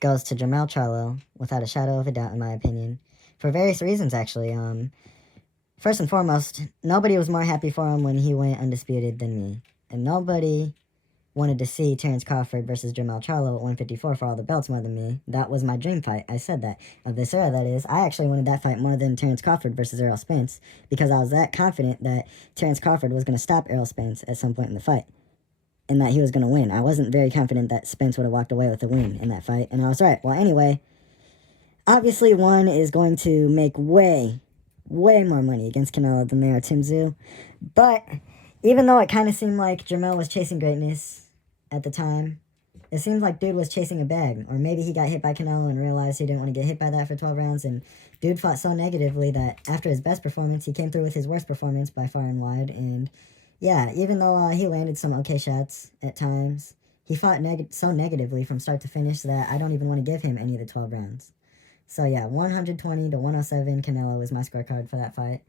goes to Jermell Charlo, without a shadow of a doubt, in my opinion, for various reasons, actually. First and foremost, nobody was more happy for him when he went undisputed than me, and nobody wanted to see Terrence Crawford versus Jermell Charlo at 154 for all the belts more than me. That was my dream fight. I said that. Of this era, that is. I actually wanted that fight more than Terrence Crawford versus Errol Spence, because I was that confident that Terrence Crawford was going to stop Errol Spence at some point in the fight, and that he was going to win. I wasn't very confident that Spence would have walked away with the win in that fight, and I was right. Well, anyway, obviously one is going to make way more money against Canelo than they are Tim Tszyu. But even though it kind of seemed like Jermell was chasing greatness at the time, it seemed like dude was chasing a bag. Or maybe he got hit by Canelo and realized he didn't want to get hit by that for 12 rounds, and dude fought so negatively that after his best performance, he came through with his worst performance by far and wide. And yeah, even though he landed some okay shots at times, he fought so negatively from start to finish that I don't even want to give him any of the 12 rounds. So yeah, 120 to 107 Canelo was my scorecard for that fight.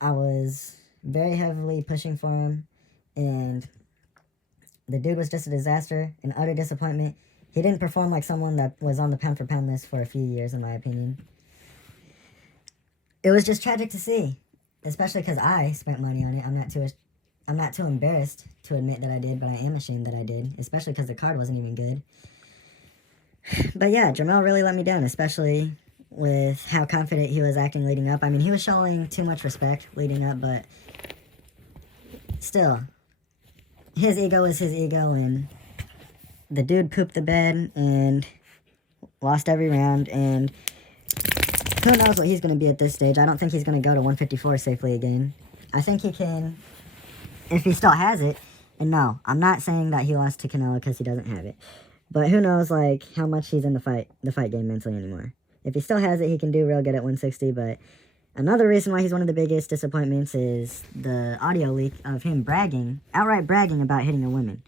I was very heavily pushing for him, and the dude was just a disaster, an utter disappointment. He didn't perform like someone that was on the pound-for-pound list for a few years, in my opinion. It was just tragic to see, especially because I spent money on it. I'm not too embarrassed to admit that I did, but I am ashamed that I did, especially because the card wasn't even good. But yeah, Jermell really let me down, especially with how confident he was acting leading up. I mean, he was showing too much respect leading up, but still, his ego is his ego, and the dude pooped the bed and lost every round, and who knows what he's going to be at this stage. I don't think he's going to go to 154 safely again. I think he can, if he still has it. And no, I'm not saying that he lost to Canelo because he doesn't have it. But who knows, like, how much he's in the fight game mentally anymore. If he still has it, he can do real good at 160, but another reason why he's one of the biggest disappointments is the audio leak of him outright bragging about hitting a woman.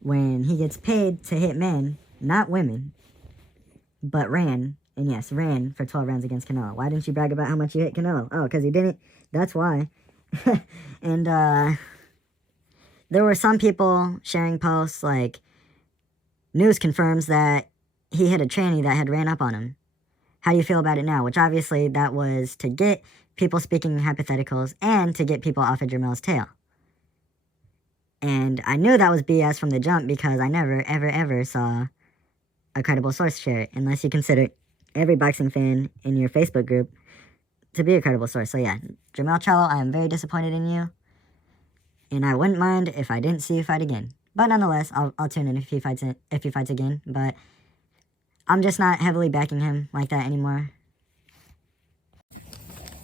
When he gets paid to hit men, not women, but ran for 12 rounds against Canelo. Why didn't you brag about how much you hit Canelo? Oh, because he didn't? That's why. And, there were some people sharing posts like, news confirms that he hit a tranny that had ran up on him. How do you feel about it now? Which obviously that was to get people speaking hypotheticals and to get people off of Jermell's tail. And I knew that was BS from the jump because I never, ever, ever saw a credible source share it, unless you consider every boxing fan in your Facebook group to be a credible source. So yeah, Jermell Charlo, I am very disappointed in you, and I wouldn't mind if I didn't see you fight again. But nonetheless, I'll tune in if he fights again. But I'm just not heavily backing him like that anymore.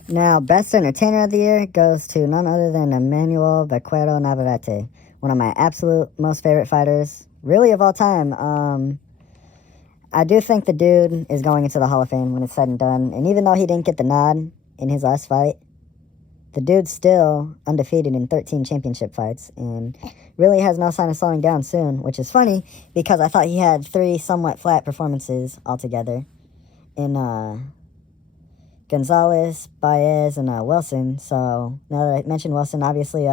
Now, best entertainer of the year goes to none other than Emmanuel Vaquero Navarrete, one of my absolute most favorite fighters, really of all time. I do think the dude is going into the Hall of Fame when it's said and done. And even though he didn't get the nod in his last fight, the dude's still undefeated in 13 championship fights and really has no sign of slowing down soon, which is funny because I thought he had 3 somewhat flat performances altogether in Gonzalez, Baez, and Wilson. So now that I mentioned Wilson, obviously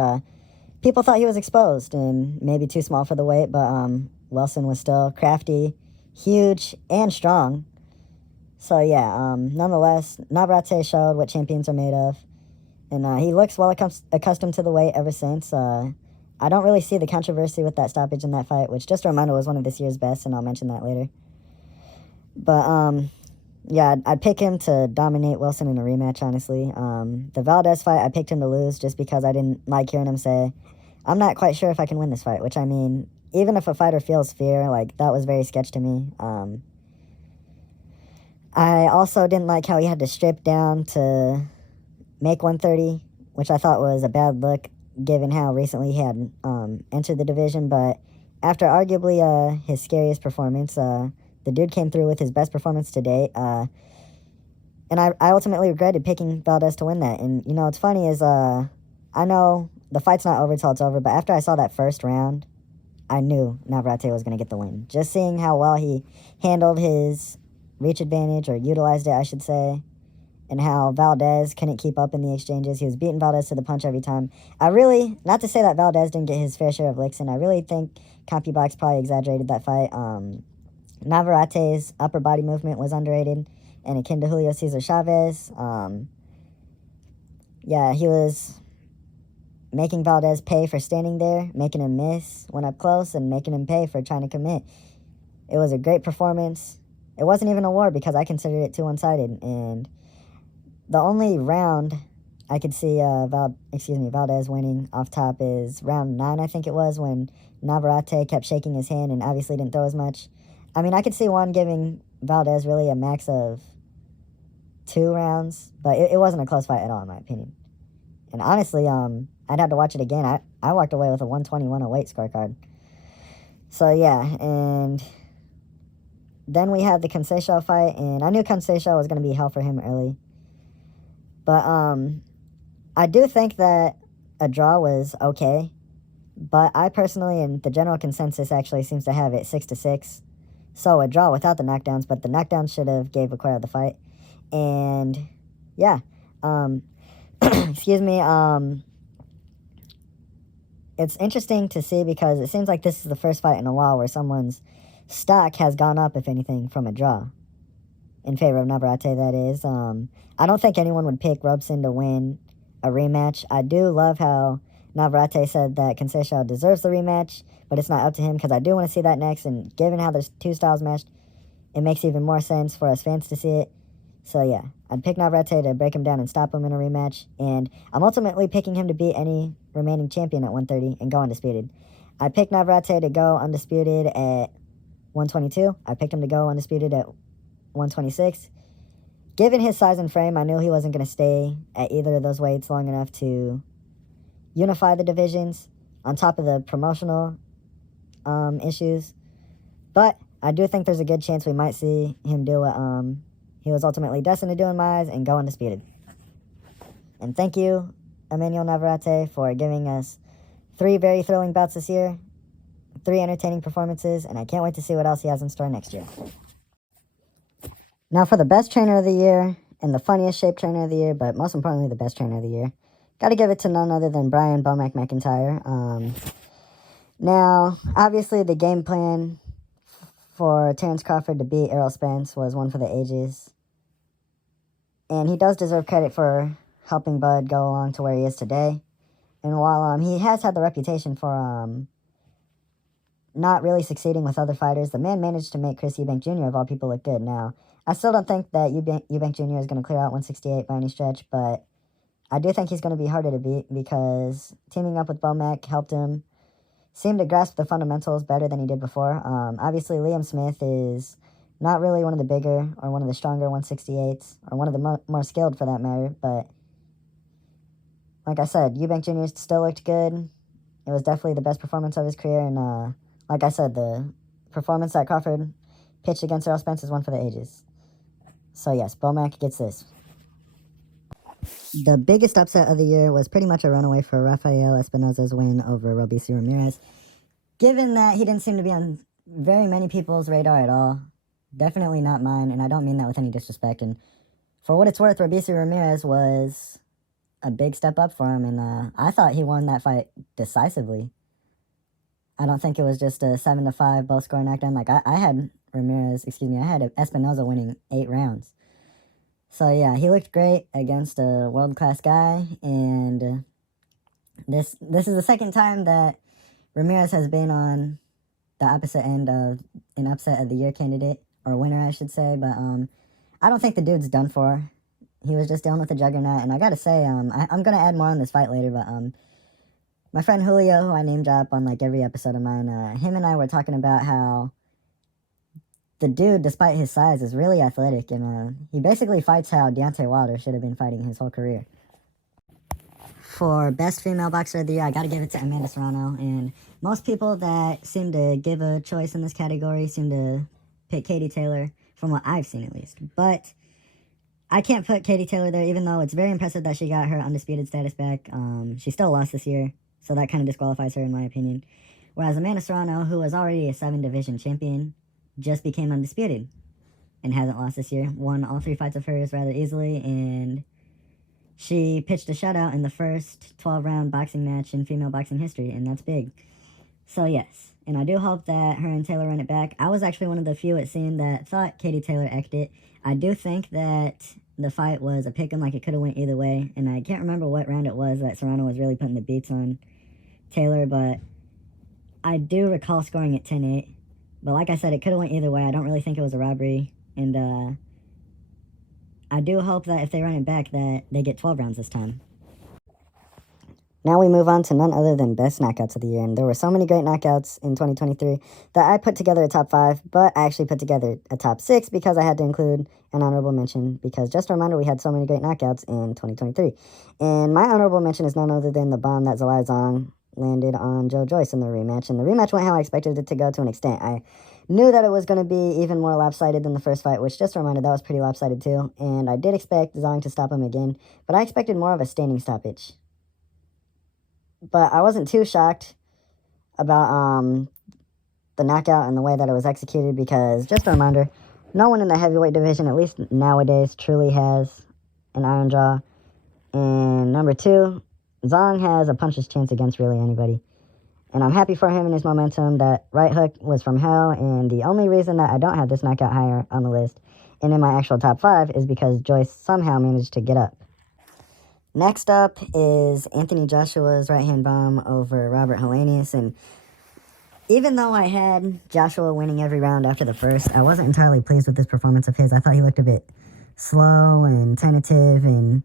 people thought he was exposed and maybe too small for the weight, but Wilson was still crafty, huge, and strong. So yeah, nonetheless, Navarrete showed what champions are made of, and he looks well accustomed to the weight ever since. I don't really see the controversy with that stoppage in that fight, which, just a reminder, was one of this year's best, and I'll mention that later. But yeah, I'd pick him to dominate Wilson in a rematch, honestly. The Valdez fight, I picked him to lose just because I didn't like hearing him say, I'm not quite sure if I can win this fight, which, I mean, even if a fighter feels fear, like, that was very sketch to me. I also didn't like how he had to strip down to make 130, which I thought was a bad look given how recently he had entered the division. But after arguably his scariest performance, the dude came through with his best performance to date. And I ultimately regretted picking Valdez to win that. And, you know, what's funny is I know the fight's not over till it's over, but after I saw that first round, I knew Navarrete was going to get the win. Just seeing how well he handled his reach advantage, or utilized it, I should say, and how Valdez couldn't keep up in the exchanges. He was beating Valdez to the punch every time. I really, not to say that Valdez didn't get his fair share of licks, and I really think CompuBox probably exaggerated that fight. Navarrete's upper body movement was underrated and akin to Julio Cesar Chavez. Yeah, he was making Valdez pay for standing there, making him miss when up close, and making him pay for trying to commit. It was a great performance. It wasn't even a war because I considered it too one-sided, and the only round I could see Valdez winning off top is round 9, I think it was, when Navarrete kept shaking his hand and obviously didn't throw as much. I mean, I could see one giving Valdez really a max of 2 rounds, but it wasn't a close fight at all, in my opinion. And honestly, I'd have to watch it again. I walked away with a 121 weight scorecard. So yeah, and then we had the Conceição fight, and I knew Conceição was going to be hell for him early. But I do think that a draw was okay. But I personally, and the general consensus actually seems to have it 6-6. So a draw without the knockdowns, but the knockdowns should have gave Aguero the fight. And yeah, excuse me, it's interesting to see because it seems like this is the first fight in a while where someone's stock has gone up, if anything, from a draw. In favor of Navarrete, that is. I don't think anyone would pick Robson to win a rematch. I do love how Navarrete said that Conceição deserves the rematch, but it's not up to him, because I do want to see that next, and given how there's 2 styles matched, it makes even more sense for us fans to see it. So yeah, I'd pick Navarrete to break him down and stop him in a rematch, and I'm ultimately picking him to beat any remaining champion at 130 and go undisputed. I picked Navarrete to go undisputed at 122. I picked him to go undisputed at 126. Given his size and frame, I knew he wasn't going to stay at either of those weights long enough to unify the divisions, on top of the promotional issues. But I do think there's a good chance we might see him do what he was ultimately destined to do in my eyes, and go undisputed. And thank you, Emmanuel Navarrete, for giving us 3 very thrilling bouts this year, 3 entertaining performances, and I can't wait to see what else he has in store next year. Now for the best trainer of the year, and the funniest shaped trainer of the year, but most importantly the best trainer of the year, got to give it to none other than Brian Bomac McIntyre. Now, obviously the game plan for Terence Crawford to beat Errol Spence was one for the ages. And he does deserve credit for helping Bud go along to where he is today. And while he has had the reputation for not really succeeding with other fighters, the man managed to make Chris Eubank Jr. of all people look good. Now, I still don't think that Eubank Jr. is going to clear out 168 by any stretch, but I do think he's going to be harder to beat because teaming up with Bomac helped him seem to grasp the fundamentals better than he did before. Obviously, Liam Smith is not really one of the bigger or one of the stronger 168s, or one of the more skilled for that matter, but like I said, Eubank Jr. still looked good. It was definitely the best performance of his career, and like I said, the performance that Crawford pitched against Errol Spence is one for the ages. So yes, Bomac gets this. The biggest upset of the year was pretty much a runaway for Rafael Espinoza's win over Robeisy Ramirez. Given that he didn't seem to be on very many people's radar at all, definitely not mine, and I don't mean that with any disrespect. And for what it's worth, Robeisy Ramirez was a big step up for him, and I thought he won that fight decisively. I don't think it was just a 7-5 both score knockdown. Like, I had I had Espinoza winning 8 rounds. So yeah, he looked great against a world-class guy, and this is the second time that Ramirez has been on the opposite end of an upset of the year candidate, or winner, I should say. But I don't think the dude's done for. He was just dealing with a juggernaut, and I gotta say, I'm gonna add more on this fight later, but my friend Julio, who I name drop on like every episode of mine, him and I were talking about how the dude, despite his size, is really athletic, and he basically fights how Deontay Wilder should have been fighting his whole career. For best female boxer of the year, I gotta give it to Amanda Serrano, and most people that seem to give a choice in this category seem to pick Katie Taylor, from what I've seen at least. But I can't put Katie Taylor there, even though it's very impressive that she got her undisputed status back. She still lost this year, so that kind of disqualifies her in my opinion. Whereas Amanda Serrano, who was already a 7-division champion, just became undisputed and hasn't lost this year. Won all 3 fights of hers rather easily, and she pitched a shutout in the first 12-round boxing match in female boxing history, and that's big. So yes, and I do hope that her and Taylor run it back. I was actually one of the few, it seemed, that thought Katie Taylor eked it. I do think that the fight was a pick'em, like it could have went either way, and I can't remember what round it was that Serrano was really putting the beats on Taylor, but I do recall scoring it 10-8. But like I said, it could have went either way. I don't really think it was a robbery, and I do hope that if they run it back that they get 12 rounds this time. Now we move on to none other than best knockouts of the year, and there were so many great knockouts in 2023 that I put together a top 5, but I actually put together a top 6 because I had to include an honorable mention, because just a reminder, we had so many great knockouts in 2023. And my honorable mention is none other than the bomb that Zalai Zong landed on Joe Joyce in the rematch, and the rematch went how I expected it to go to an extent. I knew that it was going to be even more lopsided than the first fight, which, just a reminder, that was pretty lopsided too, and I did expect Zong to stop him again, but I expected more of a standing stoppage. But I wasn't too shocked about the knockout and the way that it was executed, because, just a reminder, no one in the heavyweight division, at least nowadays, truly has an iron jaw. And number 2, Zong has a puncher's chance against really anybody. And I'm happy for him and his momentum. That right hook was from hell, and the only reason that I don't have this knockout higher on the list and in my actual top 5 is because Joyce somehow managed to get up. Next up is Anthony Joshua's right-hand bomb over Robert Helenius, and even though I had Joshua winning every round after the first, I wasn't entirely pleased with this performance of his. I thought he looked a bit slow and tentative, and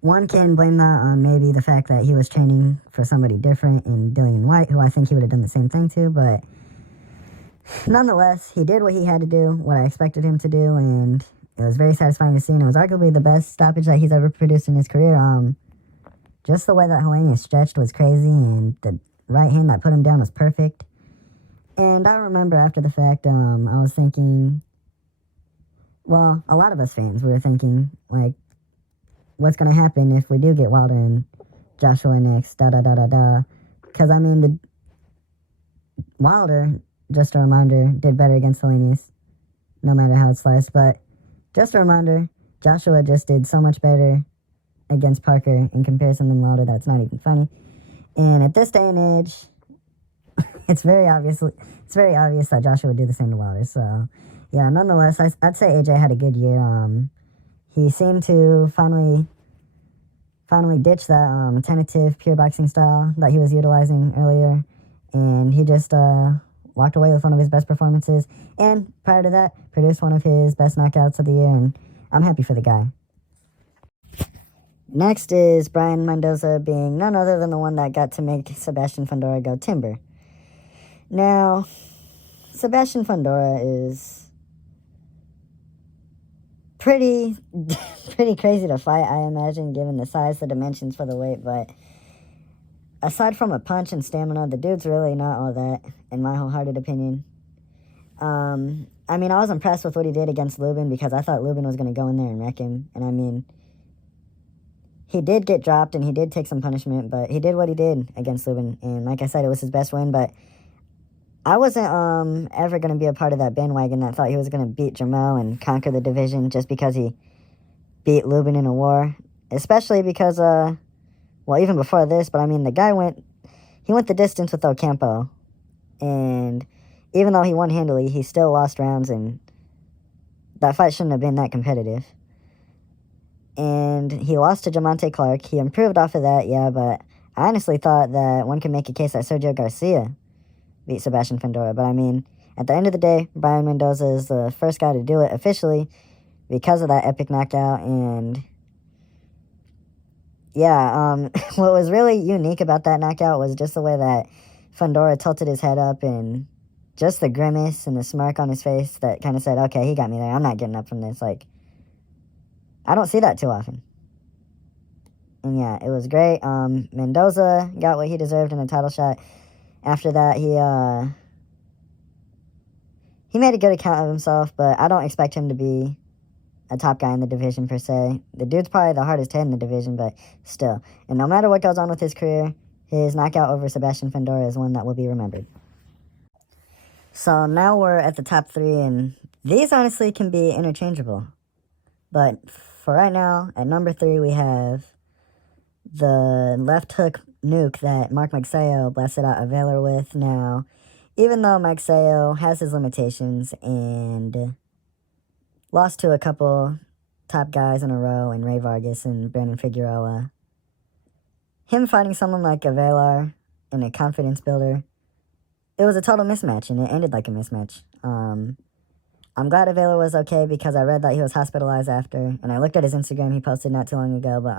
one can blame that on maybe the fact that he was training for somebody different in Dillian White, who I think he would have done the same thing to, but nonetheless, he did what he had to do, what I expected him to do, and it was very satisfying to see, and it was arguably the best stoppage that he's ever produced in his career. Just the way that Helenius stretched was crazy, and the right hand that put him down was perfect. And I remember after the fact, I was thinking, well, a lot of us fans, we were thinking, like, what's going to happen if we do get Wilder and Joshua next, da-da-da-da-da. Because, I mean, Wilder, just a reminder, did better against Helenius, no matter how it's sliced, but just a reminder, Joshua just did so much better against Parker in comparison than Wilder that it's not even funny. And at this day and age, it's very obvious that Joshua would do the same to Wilder. So, yeah, nonetheless, I'd say AJ had a good year. He seemed to finally ditch that tentative pure boxing style that he was utilizing earlier, and he just walked away with one of his best performances, and prior to that, produced one of his best knockouts of the year, and I'm happy for the guy. Next is Brian Mendoza being none other than the one that got to make Sebastian Fundora go timber. Now, Sebastian Fundora is pretty crazy to fight, I imagine, given the size, the dimensions for the weight, but aside from a punch and stamina, the dude's really not all that, in my wholehearted opinion. I mean, I was impressed with what he did against Lubin, because I thought Lubin was going to go in there and wreck him, and I mean, he did get dropped and he did take some punishment, but he did what he did against Lubin, and like I said, it was his best win. But I wasn't ever going to be a part of that bandwagon that thought he was going to beat Jermell and conquer the division just because he beat Lubin in a war, especially because, well, even before this, but I mean, the guy went the distance with Ocampo, and even though he won handily, he still lost rounds, and that fight shouldn't have been that competitive. And he lost to Jamonte Clark. He improved off of that, yeah, but I honestly thought that one could make a case that Sergio Garcia beat Sebastian Fundora. But I mean, at the end of the day, Brian Mendoza is the first guy to do it officially because of that epic knockout. And yeah, what was really unique about that knockout was just the way that Fundora tilted his head up and just the grimace and the smirk on his face that kind of said, okay, he got me there. I'm not getting up from this. Like, I don't see that too often. And yeah, it was great. Mendoza got what he deserved in a title shot. After that, he made a good account of himself, but I don't expect him to be a top guy in the division per se. The dude's probably the hardest hit in the division, but still. And no matter what goes on with his career, his knockout over Sebastian Fundora is one that will be remembered. So now we're at the top three, and these honestly can be interchangeable. But for right now, at number 3, we have the left hook nuke that Mark Magsayo blasted out a Valor with. Now, even though Magsayo has his limitations and lost to a couple top guys in a row in Ray Vargas and Brandon Figueroa, him fighting someone like Avelar in a confidence builder, it was a total mismatch, and it ended like a mismatch. I'm glad Avelar was okay because I read that he was hospitalized after, and I looked at his Instagram he posted not too long ago, but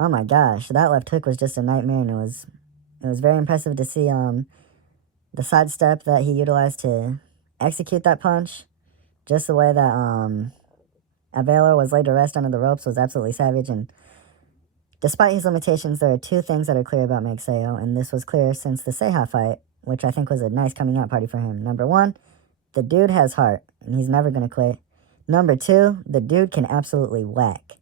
oh my gosh, that left hook was just a nightmare, and it was very impressive to see the sidestep that he utilized to execute that punch. Just the way that Avelar was laid to rest under the ropes was absolutely savage, and despite his limitations, there are 2 things that are clear about Magsayo, and this was clear since the Seja fight, which I think was a nice coming out party for him. Number 1, the dude has heart, and he's never going to quit. Number 2, the dude can absolutely whack.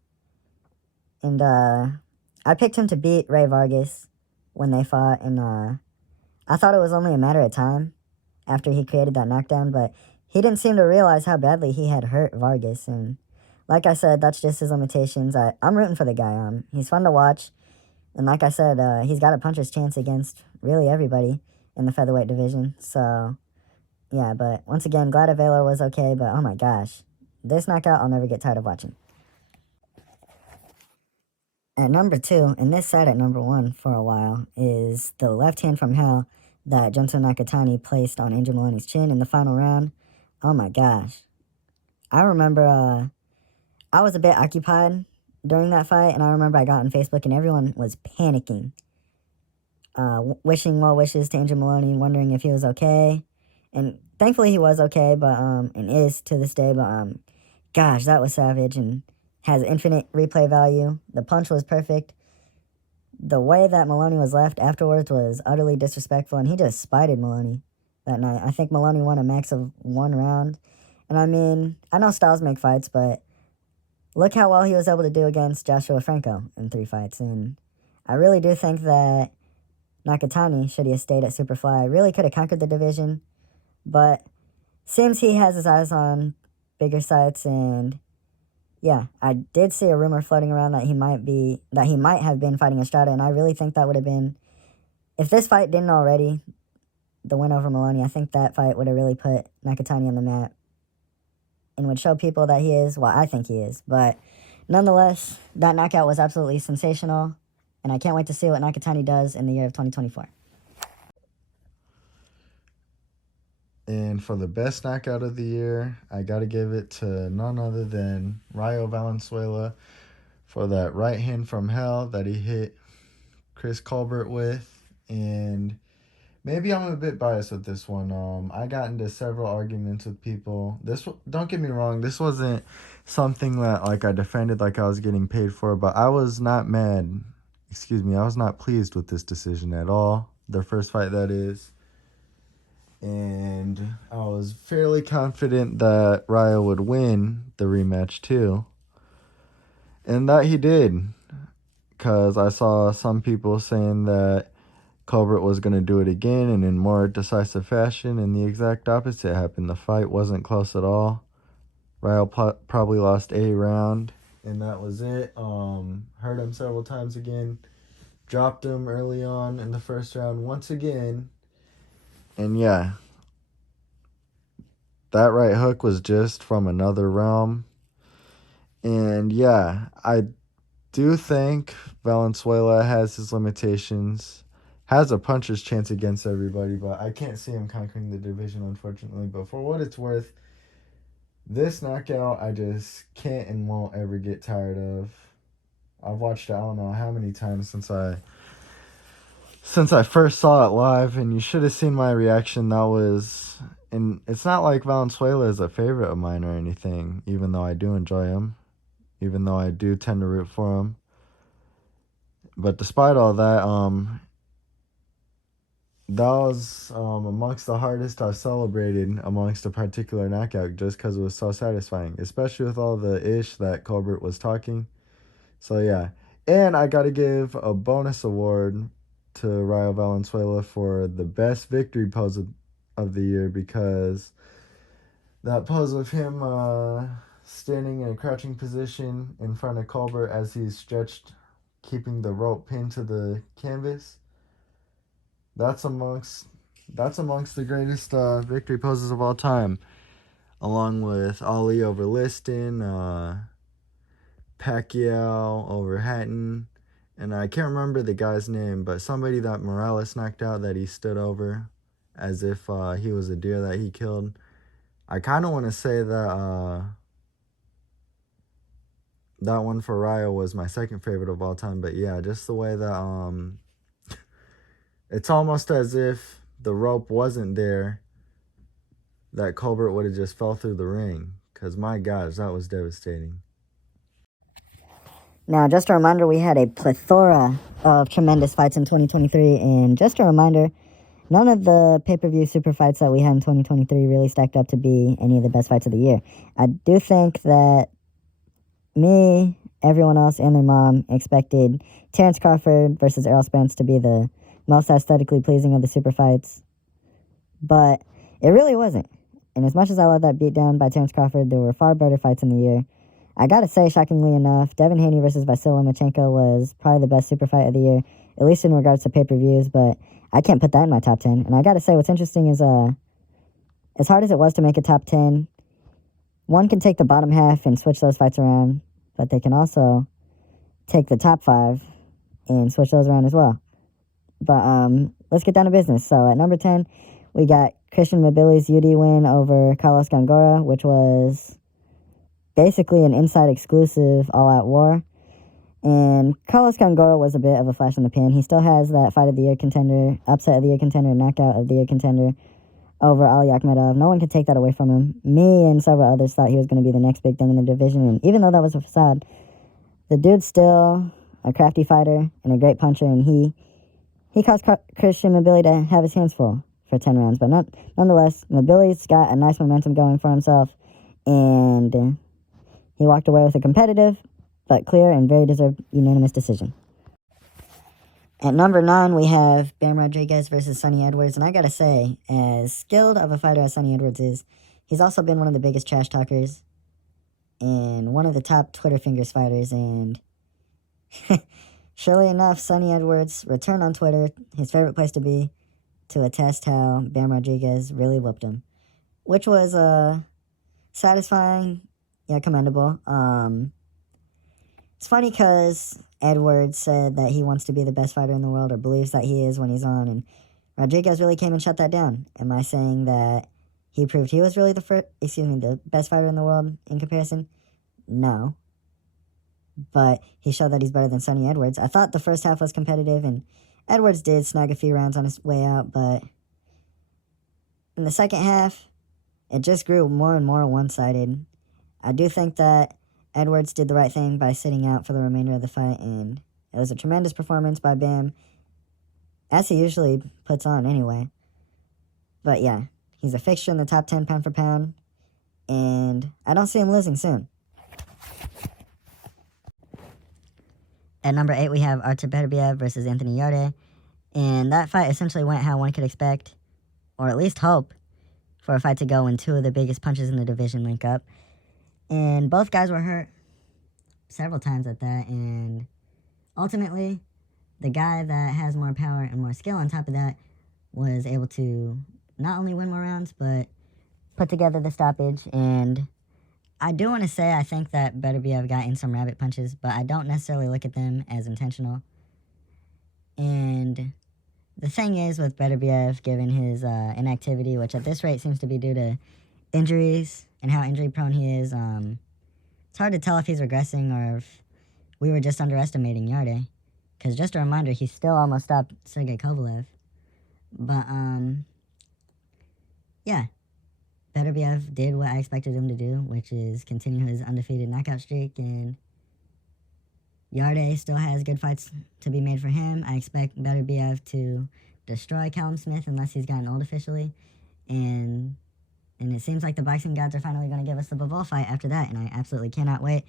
And I picked him to beat Ray Vargas when they fought, and I thought it was only a matter of time after he created that knockdown, but he didn't seem to realize how badly he had hurt Vargas, and like I said, that's just his limitations. I'm rooting for the guy. He's fun to watch, and like I said, he's got a puncher's chance against really everybody in the featherweight division, so yeah, but once again, glad Avelar was okay, but oh my gosh, this knockout I'll never get tired of watching. At number 2, and this sat at number 1 for a while, is the left hand from hell that Junto Nakatani placed on Angel Maloney's chin in the final round. Oh my gosh. I remember I was a bit occupied during that fight, and I remember I got on Facebook and everyone was panicking, wishing well wishes to Angel Maloney, wondering if he was okay. And thankfully he was okay, but and is to this day, but gosh, that was savage and has infinite replay value. The punch was perfect. The way that Maloney was left afterwards was utterly disrespectful, and he just spited Maloney that night. I think Maloney won a max of 1 round. And I mean, I know styles make fights, but look how well he was able to do against Joshua Franco in 3 fights. And I really do think that Nakatani, should he have stayed at Superfly, really could have conquered the division. But seems he has his eyes on bigger sights, and yeah, I did see a rumor floating around that he might have been fighting Estrada, and I really think that would have been, if this fight didn't already, the win over Maloney, I think that fight would have really put Nakatani on the map and would show people that he is what I think he is. But nonetheless, that knockout was absolutely sensational, and I can't wait to see what Nakatani does in the year of 2024. And for the best knockout of the year, I got to give it to none other than Rayo Valenzuela for that right hand from hell that he hit Chris Colbert with. And maybe I'm a bit biased with this one. I got into several arguments with people. Don't get me wrong, this wasn't something that like I defended like I was getting paid for, but I was not mad. I was not pleased with this decision at all. Their first fight, that is. And I was fairly confident that Raya would win the rematch too. And that he did. Because I saw some people saying that Colbert was going to do it again and in more decisive fashion, and the exact opposite happened. The fight wasn't close at all. Ryle probably lost a round, and that was it. Hurt him several times again. Dropped him early on in the first round once again. And yeah, that right hook was just from another realm. And yeah, I do think Valenzuela has his limitations. Has a puncher's chance against everybody, but I can't see him conquering the division, unfortunately. But for what it's worth, this knockout I just can't and won't ever get tired of. I've watched it I don't know how many times since I first saw it live, and you should have seen my reaction. That was, and it's not like Valenzuela is a favorite of mine or anything, even though I do enjoy him, even though I do tend to root for him. But despite all that, that was amongst the hardest I've celebrated amongst a particular knockout just because it was so satisfying, especially with all the ish that Colbert was talking. So yeah, and I got to give a bonus award to Rayo Valenzuela for the best victory pose of the year, because that pose of him standing in a crouching position in front of Colbert as he's stretched, keeping the rope pinned to the canvas. That's amongst the greatest victory poses of all time, along with Ali over Liston, Pacquiao over Hatton, and I can't remember the guy's name, but somebody that Morales knocked out that he stood over as if he was a deer that he killed. I kind of want to say that that one for Ryo was my second favorite of all time, but yeah, just the way that it's almost as if the rope wasn't there, that Colbert would have just fell through the ring, because my gosh, that was devastating. Now, just a reminder, we had a plethora of tremendous fights in 2023, and just a reminder, none of the pay-per-view super fights that we had in 2023 really stacked up to be any of the best fights of the year. I do think that me, everyone else, and their mom expected Terrence Crawford versus Errol Spence to be the most aesthetically pleasing of the super fights, but it really wasn't. And as much as I love that beatdown by Terrence Crawford, there were far better fights in the year. I gotta say, shockingly enough, Devin Haney versus Vasily Lomachenko was probably the best super fight of the year, at least in regards to pay-per-views, but I can't put that in my top 10. And I gotta say, what's interesting is, as hard as it was to make a top 10, one can take the bottom half and switch those fights around, but they can also take the top 5 and switch those around as well. But let's get down to business. So at number 10, we got Christian Mobili's UD win over Carlos Gongora, which was basically an inside exclusive all-out war. And Carlos Gongora was a bit of a flash in the pan. He still has that fight of the year contender, upset of the year contender, knockout of the year contender over Ali Akhmedov. No one could take that away from him. Me and several others thought he was going to be the next big thing in the division. And even though that was a facade, the dude's still a crafty fighter and a great puncher. And he caused Christian Mobili to have his hands full for 10 rounds. But nonetheless, Mobili's got a nice momentum going for himself. And he walked away with a competitive, but clear and very deserved unanimous decision. At number 9, we have Bam Rodriguez versus Sonny Edwards. And I gotta say, as skilled of a fighter as Sonny Edwards is, he's also been one of the biggest trash talkers and one of the top Twitter fingers fighters. And surely enough, Sonny Edwards returned on Twitter, his favorite place to be, to attest how Bam Rodriguez really whooped him, which was satisfying, yeah, commendable. It's funny because Edwards said that he wants to be the best fighter in the world, or believes that he is when he's on, and Rodriguez really came and shut that down. Am I saying that he proved he was really the best fighter in the world in comparison? No. But he showed that he's better than Sonny Edwards. I thought the first half was competitive, and Edwards did snag a few rounds on his way out, but in the second half, it just grew more and more one-sided. I do think that Edwards did the right thing by sitting out for the remainder of the fight, and it was a tremendous performance by Bam, as he usually puts on anyway. But yeah, he's a fixture in the top 10 pound for pound, and I don't see him losing soon. At number 8, we have Artur Beterbiev versus Anthony Yarde, and that fight essentially went how one could expect, or at least hope, for a fight to go when two of the biggest punches in the division link up. And both guys were hurt several times at that, and ultimately, the guy that has more power and more skill on top of that was able to not only win more rounds, but put together the stoppage. And I do want to say I think that Beterbiev got in some rabbit punches, but I don't necessarily look at them as intentional. And the thing is with Beterbiev, given his inactivity, which at this rate seems to be due to injuries and how injury prone he is, it's hard to tell if he's regressing or if we were just underestimating Yarde. Because just a reminder, he still almost stopped Sergey Kovalev. But, yeah. Beterbiev did what I expected him to do, which is continue his undefeated knockout streak, and Yarde still has good fights to be made for him. I expect Beterbiev to destroy Callum Smith unless he's gotten old officially, and it seems like the boxing gods are finally going to give us the Bivol fight after that, and I absolutely cannot wait.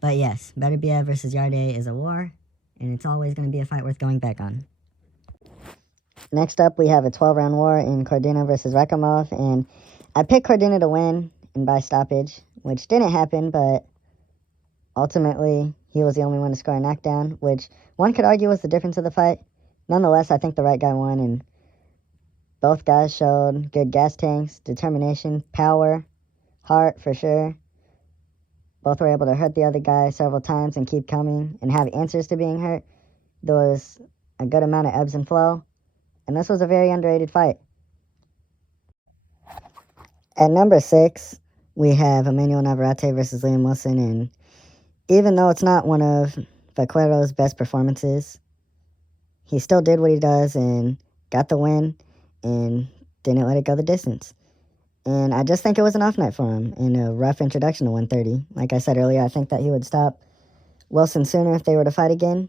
But yes, Beterbiev versus Yarde is a war, and it's always going to be a fight worth going back on. Next up, we have a 12-round war in Cordina versus Rakimov, and I picked Cordina to win and by stoppage, which didn't happen, but ultimately he was the only one to score a knockdown, which one could argue was the difference of the fight. Nonetheless, I think the right guy won, and both guys showed good gas tanks, determination, power, heart for sure. Both were able to hurt the other guy several times and keep coming and have answers to being hurt. There was a good amount of ebbs and flow, and this was a very underrated fight. At number 6, we have Emmanuel Navarrete versus Liam Wilson, and even though it's not one of Vaquero's best performances, he still did what he does and got the win and didn't let it go the distance. And I just think it was an off night for him and a rough introduction to 130. Like I said earlier, I think that he would stop Wilson sooner if they were to fight again,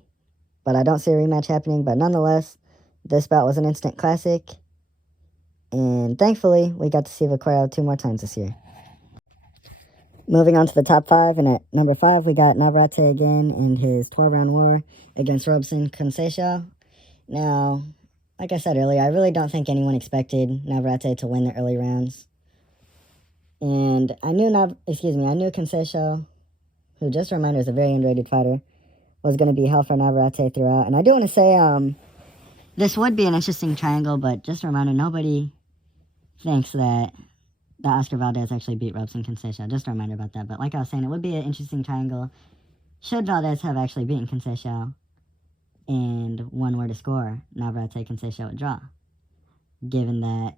but I don't see a rematch happening. But nonetheless, this bout was an instant classic, and thankfully, we got to see Vaquero 2 more times this year. Moving on to the top 5, and at number 5, we got Navarrete again in his 12-round war against Robson Conceição. Now, like I said earlier, I really don't think anyone expected Navarrete to win the early rounds. And I knew Conceição, who, just a reminder, is a very underrated fighter, was going to be hell for Navarrete throughout. And I do want to say, this would be an interesting triangle, but just a reminder, nobody thinks that Oscar Valdez actually beat Robson Conceição. Just a reminder about that. But like I was saying, it would be an interesting triangle should Valdez have actually beaten Conceição and one were to score, Navarrete Conceição would draw. Given that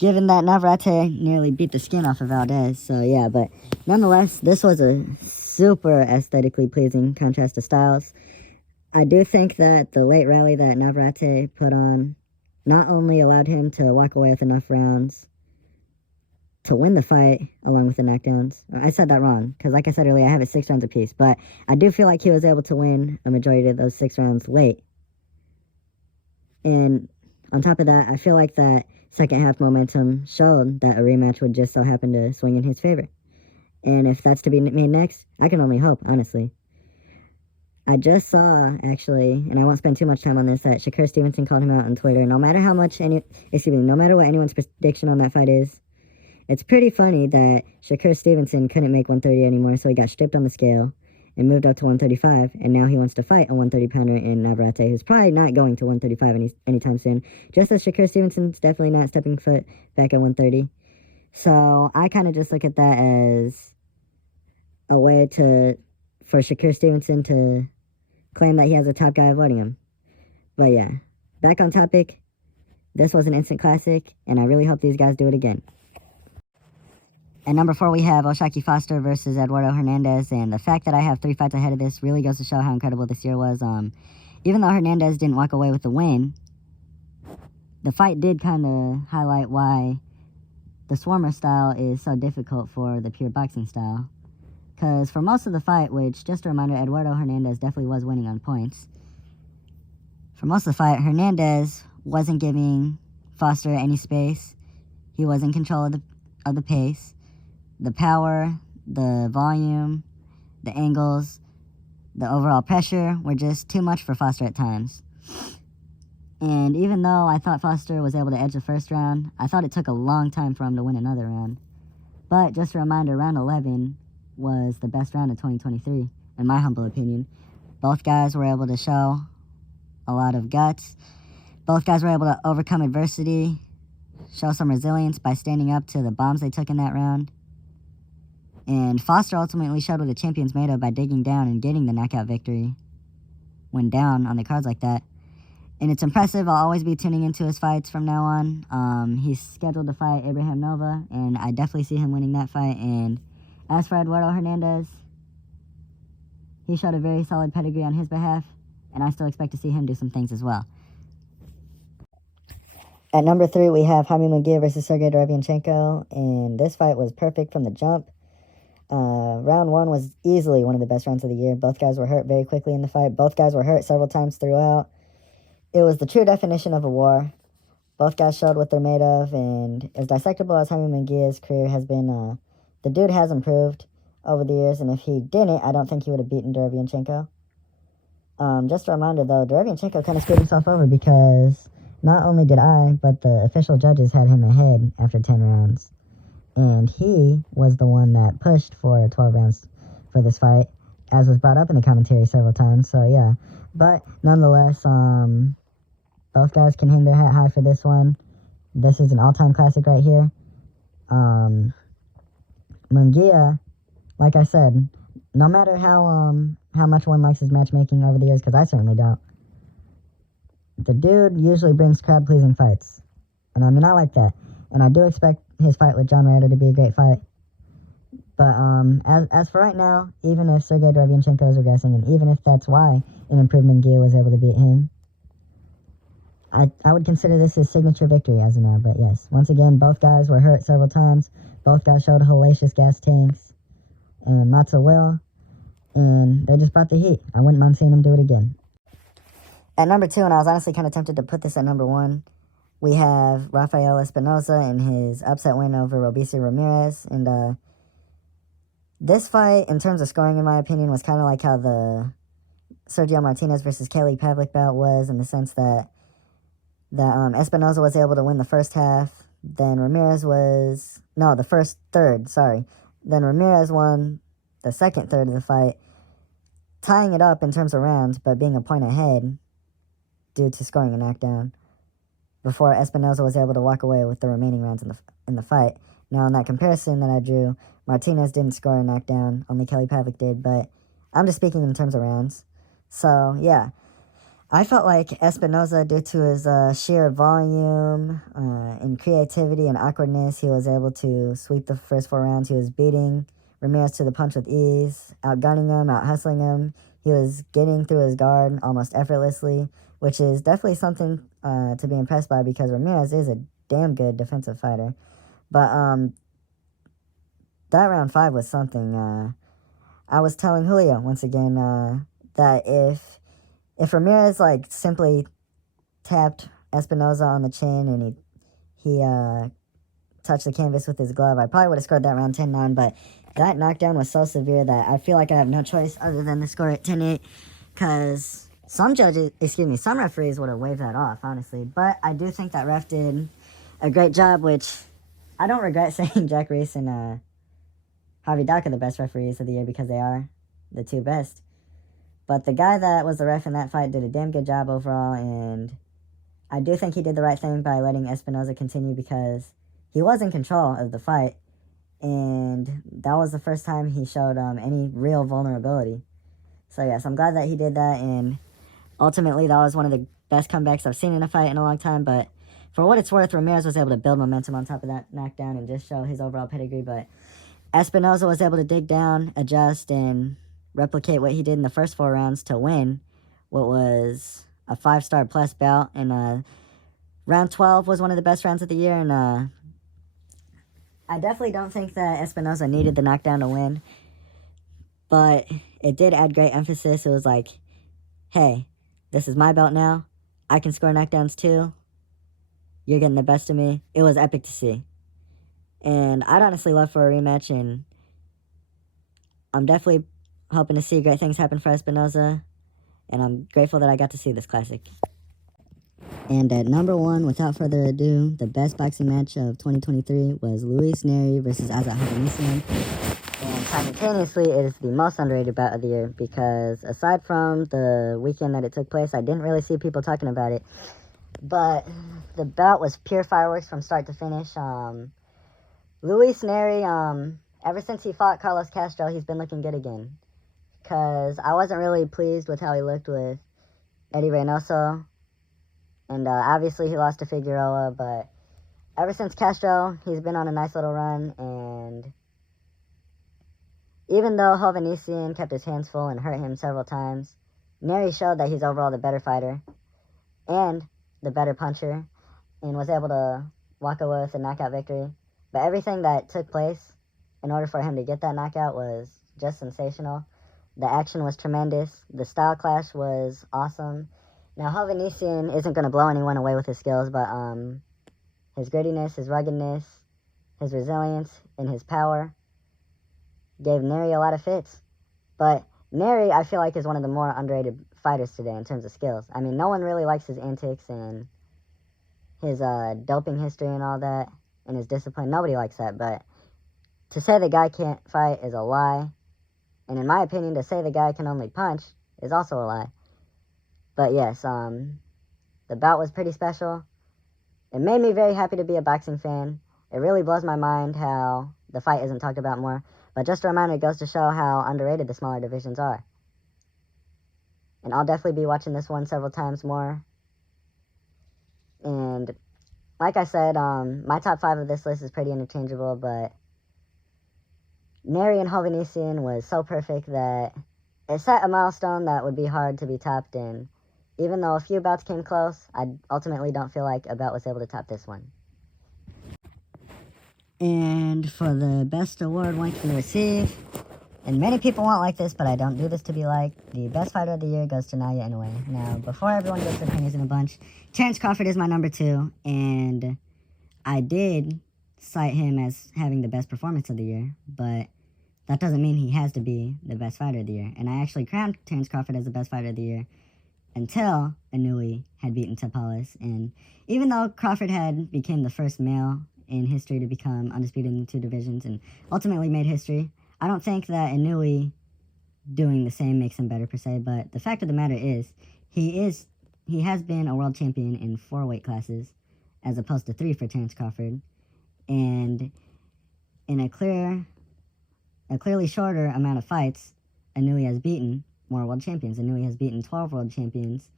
Navarrete nearly beat the skin off of Valdez. So yeah, but nonetheless, this was a super aesthetically pleasing contrast to styles. I do think that the late rally that Navarrete put on not only allowed him to walk away with enough rounds to win the fight along with the knockdowns. I said that wrong, because like I said earlier, I have it 6 rounds apiece, but I do feel like he was able to win a majority of those 6 rounds late. And on top of that, I feel like that second half momentum showed that a rematch would just so happen to swing in his favor. And if that's to be made next, I can only hope, honestly. I just saw, actually, and I won't spend too much time on this, that Shakur Stevenson called him out on Twitter. No matter what anyone's prediction on that fight is, it's pretty funny that Shakur Stevenson couldn't make 130 anymore, so he got stripped on the scale and moved up to 135, and now he wants to fight a 130-pounder in Navarrete, who's probably not going to 135 anytime soon, just as Shakur Stevenson's definitely not stepping foot back at 130. So I kind of just look at that as a way for Shakur Stevenson to claim that he has a top guy avoiding him. But yeah, back on topic, this was an instant classic, and I really hope these guys do it again. At number 4, we have Oshaki Foster versus Eduardo Hernandez, and the fact that I have 3 fights ahead of this really goes to show how incredible this year was. Even though Hernandez didn't walk away with the win, the fight did kind of highlight why the Swarmer style is so difficult for the pure boxing style. Because for most of the fight, which, just a reminder, Eduardo Hernandez definitely was winning on points. For most of the fight, Hernandez wasn't giving Foster any space. He was in control of the pace. The power, the volume, the angles, the overall pressure were just too much for Foster at times. And even though I thought Foster was able to edge the first round, I thought it took a long time for him to win another round. But just a reminder, round 11 was the best round of 2023, in my humble opinion. Both guys were able to show a lot of guts. Both guys were able to overcome adversity, show some resilience by standing up to the bombs they took in that round. And Foster ultimately showed what a champion's made of by digging down and getting the knockout victory when down on the cards like that. And it's impressive. I'll always be tuning into his fights from now on. He's scheduled to fight Abraham Nova, and I definitely see him winning that fight. And as for Eduardo Hernandez, he showed a very solid pedigree on his behalf, and I still expect to see him do some things as well. At number 3, we have Jaime Munguia versus Sergey Derevyanchenko, and this fight was perfect from the jump. Round 1 was easily one of the best rounds of the year. Both guys were hurt very quickly in the fight. Both guys were hurt several times throughout. It was the true definition of a war. Both guys showed what they're made of, and as dissectable as Jaime Munguia's career has been, the dude has improved over the years, and if he didn't, I don't think he would have beaten Derevyanchenko. Just a reminder, though, Derevyanchenko kind of screwed himself over because not only did I, but the official judges had him ahead after 10 rounds. And he was the one that pushed for 12 rounds for this fight, as was brought up in the commentary several times. So, yeah. But, nonetheless, both guys can hang their hat high for this one. This is an all-time classic right here. Munguia, like I said, no matter how much one likes his matchmaking over the years, because I certainly don't, the dude usually brings crowd-pleasing fights. And I mean, I like that. And I do expect his fight with John Ryder to be a great fight. But as for right now, even if Sergey Derevyanchenko is regressing, and even if that's why an improved Munguia was able to beat him, I would consider this his signature victory as of now. But yes, once again, both guys were hurt several times. Both guys showed hellacious gas tanks and lots of will. And they just brought the heat. I wouldn't mind seeing them do it again. At number 2, and I was honestly kind of tempted to put this at number 1, we have Rafael Espinoza and his upset win over Robeisy Ramirez. And this fight, in terms of scoring, in my opinion, was kind of like how the Sergio Martinez versus Kaylee Pavlik bout was, in the sense that Espinoza was able to win the first half, then Ramirez was... No, the first third, sorry. Then Ramirez won the second third of the fight, tying it up in terms of rounds, but being a point ahead due to scoring a knockdown, before Espinoza was able to walk away with the remaining rounds in the fight. Now, in that comparison that I drew, Martinez didn't score a knockdown, only Kelly Pavlik did, but I'm just speaking in terms of rounds. So, yeah. I felt like Espinoza, due to his sheer volume and creativity and awkwardness, he was able to sweep the first 4 rounds. He was beating Ramirez to the punch with ease, outgunning him, out-hustling him. He was getting through his guard almost effortlessly, which is definitely something to be impressed by, because Ramirez is a damn good defensive fighter. But that round 5 was something. I was telling Julio, once again, that if Ramirez simply tapped Espinoza on the chin and he touched the canvas with his glove, I probably would have scored that round 10-9, but that knockdown was so severe that I feel like I have no choice other than to score it 10-8, because some referees would have waved that off, honestly. But I do think that ref did a great job, which I don't regret saying Jack Reese and Javi Daca the best referees of the year, because they are the 2 best. But the guy that was the ref in that fight did a damn good job overall, and I do think he did the right thing by letting Espinoza continue, because he was in control of the fight, and that was the first time he showed any real vulnerability. So yes, I'm glad that he did that, and ultimately that was one of the best comebacks I've seen in a fight in a long time. But for what it's worth, Ramirez was able to build momentum on top of that knockdown and just show his overall pedigree. But Espinoza was able to dig down, adjust, and replicate what he did in the first 4 rounds to win what was a 5-star plus bout. And round 12 was one of the best rounds of the year, and I definitely don't think that Espinoza needed the knockdown to win, but it did add great emphasis. It was like, hey, this is my belt now. I can score knockdowns too. You're getting the best of me. It was epic to see. And I'd honestly love for a rematch, and I'm definitely hoping to see great things happen for Espinoza, and I'm grateful that I got to see this classic. And at number 1, without further ado, the best boxing match of 2023 was Luis Neri versus Azat Hovhannisyan. And simultaneously, it is the most underrated bout of the year because aside from the weekend that it took place, I didn't really see people talking about it. But the bout was pure fireworks from start to finish. Luis Neri, ever since he fought Carlos Castro, he's been looking good again. Because I wasn't really pleased with how he looked with Eddie Reynoso. And obviously he lost to Figueroa, but ever since Castro, he's been on a nice little run. And even though Hovhannisyan kept his hands full and hurt him several times, Neri showed that he's overall the better fighter and the better puncher and was able to walk away with a knockout victory. But everything that took place in order for him to get that knockout was just sensational. The action was tremendous. The style clash was awesome. Now, Hovhannisyan isn't going to blow anyone away with his skills, but his grittiness, his ruggedness, his resilience, and his power gave Neri a lot of fits. But Neri, I feel like, is one of the more underrated fighters today in terms of skills. I mean, no one really likes his antics and his doping history and all that, and his discipline. Nobody likes that, but to say the guy can't fight is a lie. And in my opinion, to say the guy can only punch is also a lie. But yes, the bout was pretty special. It made me very happy to be a boxing fan. It really blows my mind how the fight isn't talked about more. But just a reminder, it goes to show how underrated the smaller divisions are. And I'll definitely be watching this one several times more. And like I said, my top 5 of this list is pretty interchangeable, but Neri and Hovhannisyan was so perfect that it set a milestone that would be hard to be topped. And even though a few bouts came close, I ultimately don't feel like a bout was able to top this one. And for the best award one can receive, and many people won't like this, but I don't do this to be liked, the best fighter of the year goes to Naoya Inoue. Now, before everyone gets their opinions in a bunch, Terrence Crawford is my number 2, and I did cite him as having the best performance of the year, but that doesn't mean he has to be the best fighter of the year. And I actually crowned Terrence Crawford as the best fighter of the year until Inoue had beaten Tapales. And even though Crawford had became the first male in history to become undisputed in the 2 divisions and ultimately made history, I don't think that Inoue doing the same makes him better per se. But the fact of the matter is, he has been a world champion in 4 weight classes, as opposed to 3 for Terrence Crawford. And in a clearly shorter amount of fights, Inoue has beaten more world champions. Inoue has beaten 12 world champions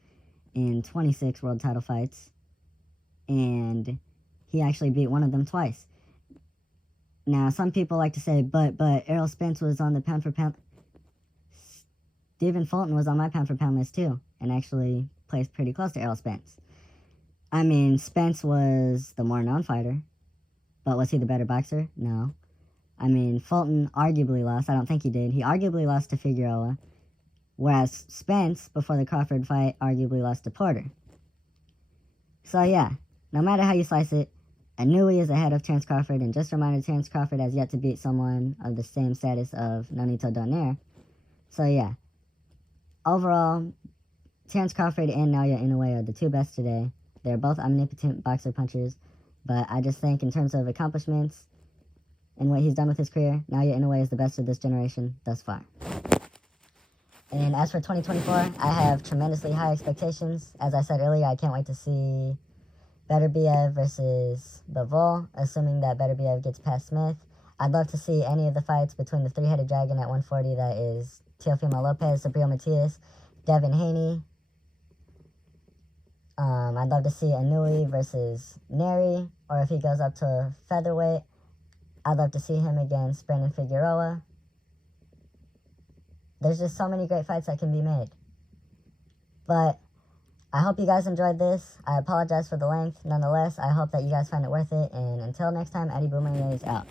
in 26 world title fights, and he actually beat one of them twice. Now, some people like to say, but Errol Spence was on the pound for pound. Stephen Fulton was on my pound for pound list too, and actually placed pretty close to Errol Spence. I mean, Spence was the more known fighter, but was he the better boxer? No. I mean, Fulton arguably lost. I don't think he did. He arguably lost to Figueroa, whereas Spence, before the Crawford fight, arguably lost to Porter. So yeah, no matter how you slice it, Inoue is ahead of Terrence Crawford, and just a reminder, Terrence Crawford has yet to beat someone of the same status of Nonito Donaire. So yeah, overall, Terrence Crawford and Naoya Inoue are the 2 best today. They're both omnipotent boxer punchers, but I just think in terms of accomplishments and what he's done with his career, Naoya Inoue is the best of this generation thus far. And as for 2024, I have tremendously high expectations. As I said earlier, I can't wait to see Beterbiev versus Bivol, assuming that Beterbiev gets past Smith. I'd love to see any of the fights between the 3-headed dragon at 140, that is Teofimo Lopez, Sabrio Matias, Devin Haney. I'd love to see Inoue versus Neri, or if he goes up to featherweight, I'd love to see him against Brandon Figueroa. There's just so many great fights that can be made. But I hope you guys enjoyed this. I apologize for the length. Nonetheless, I hope that you guys find it worth it. And until next time, Eddie Boomer is out.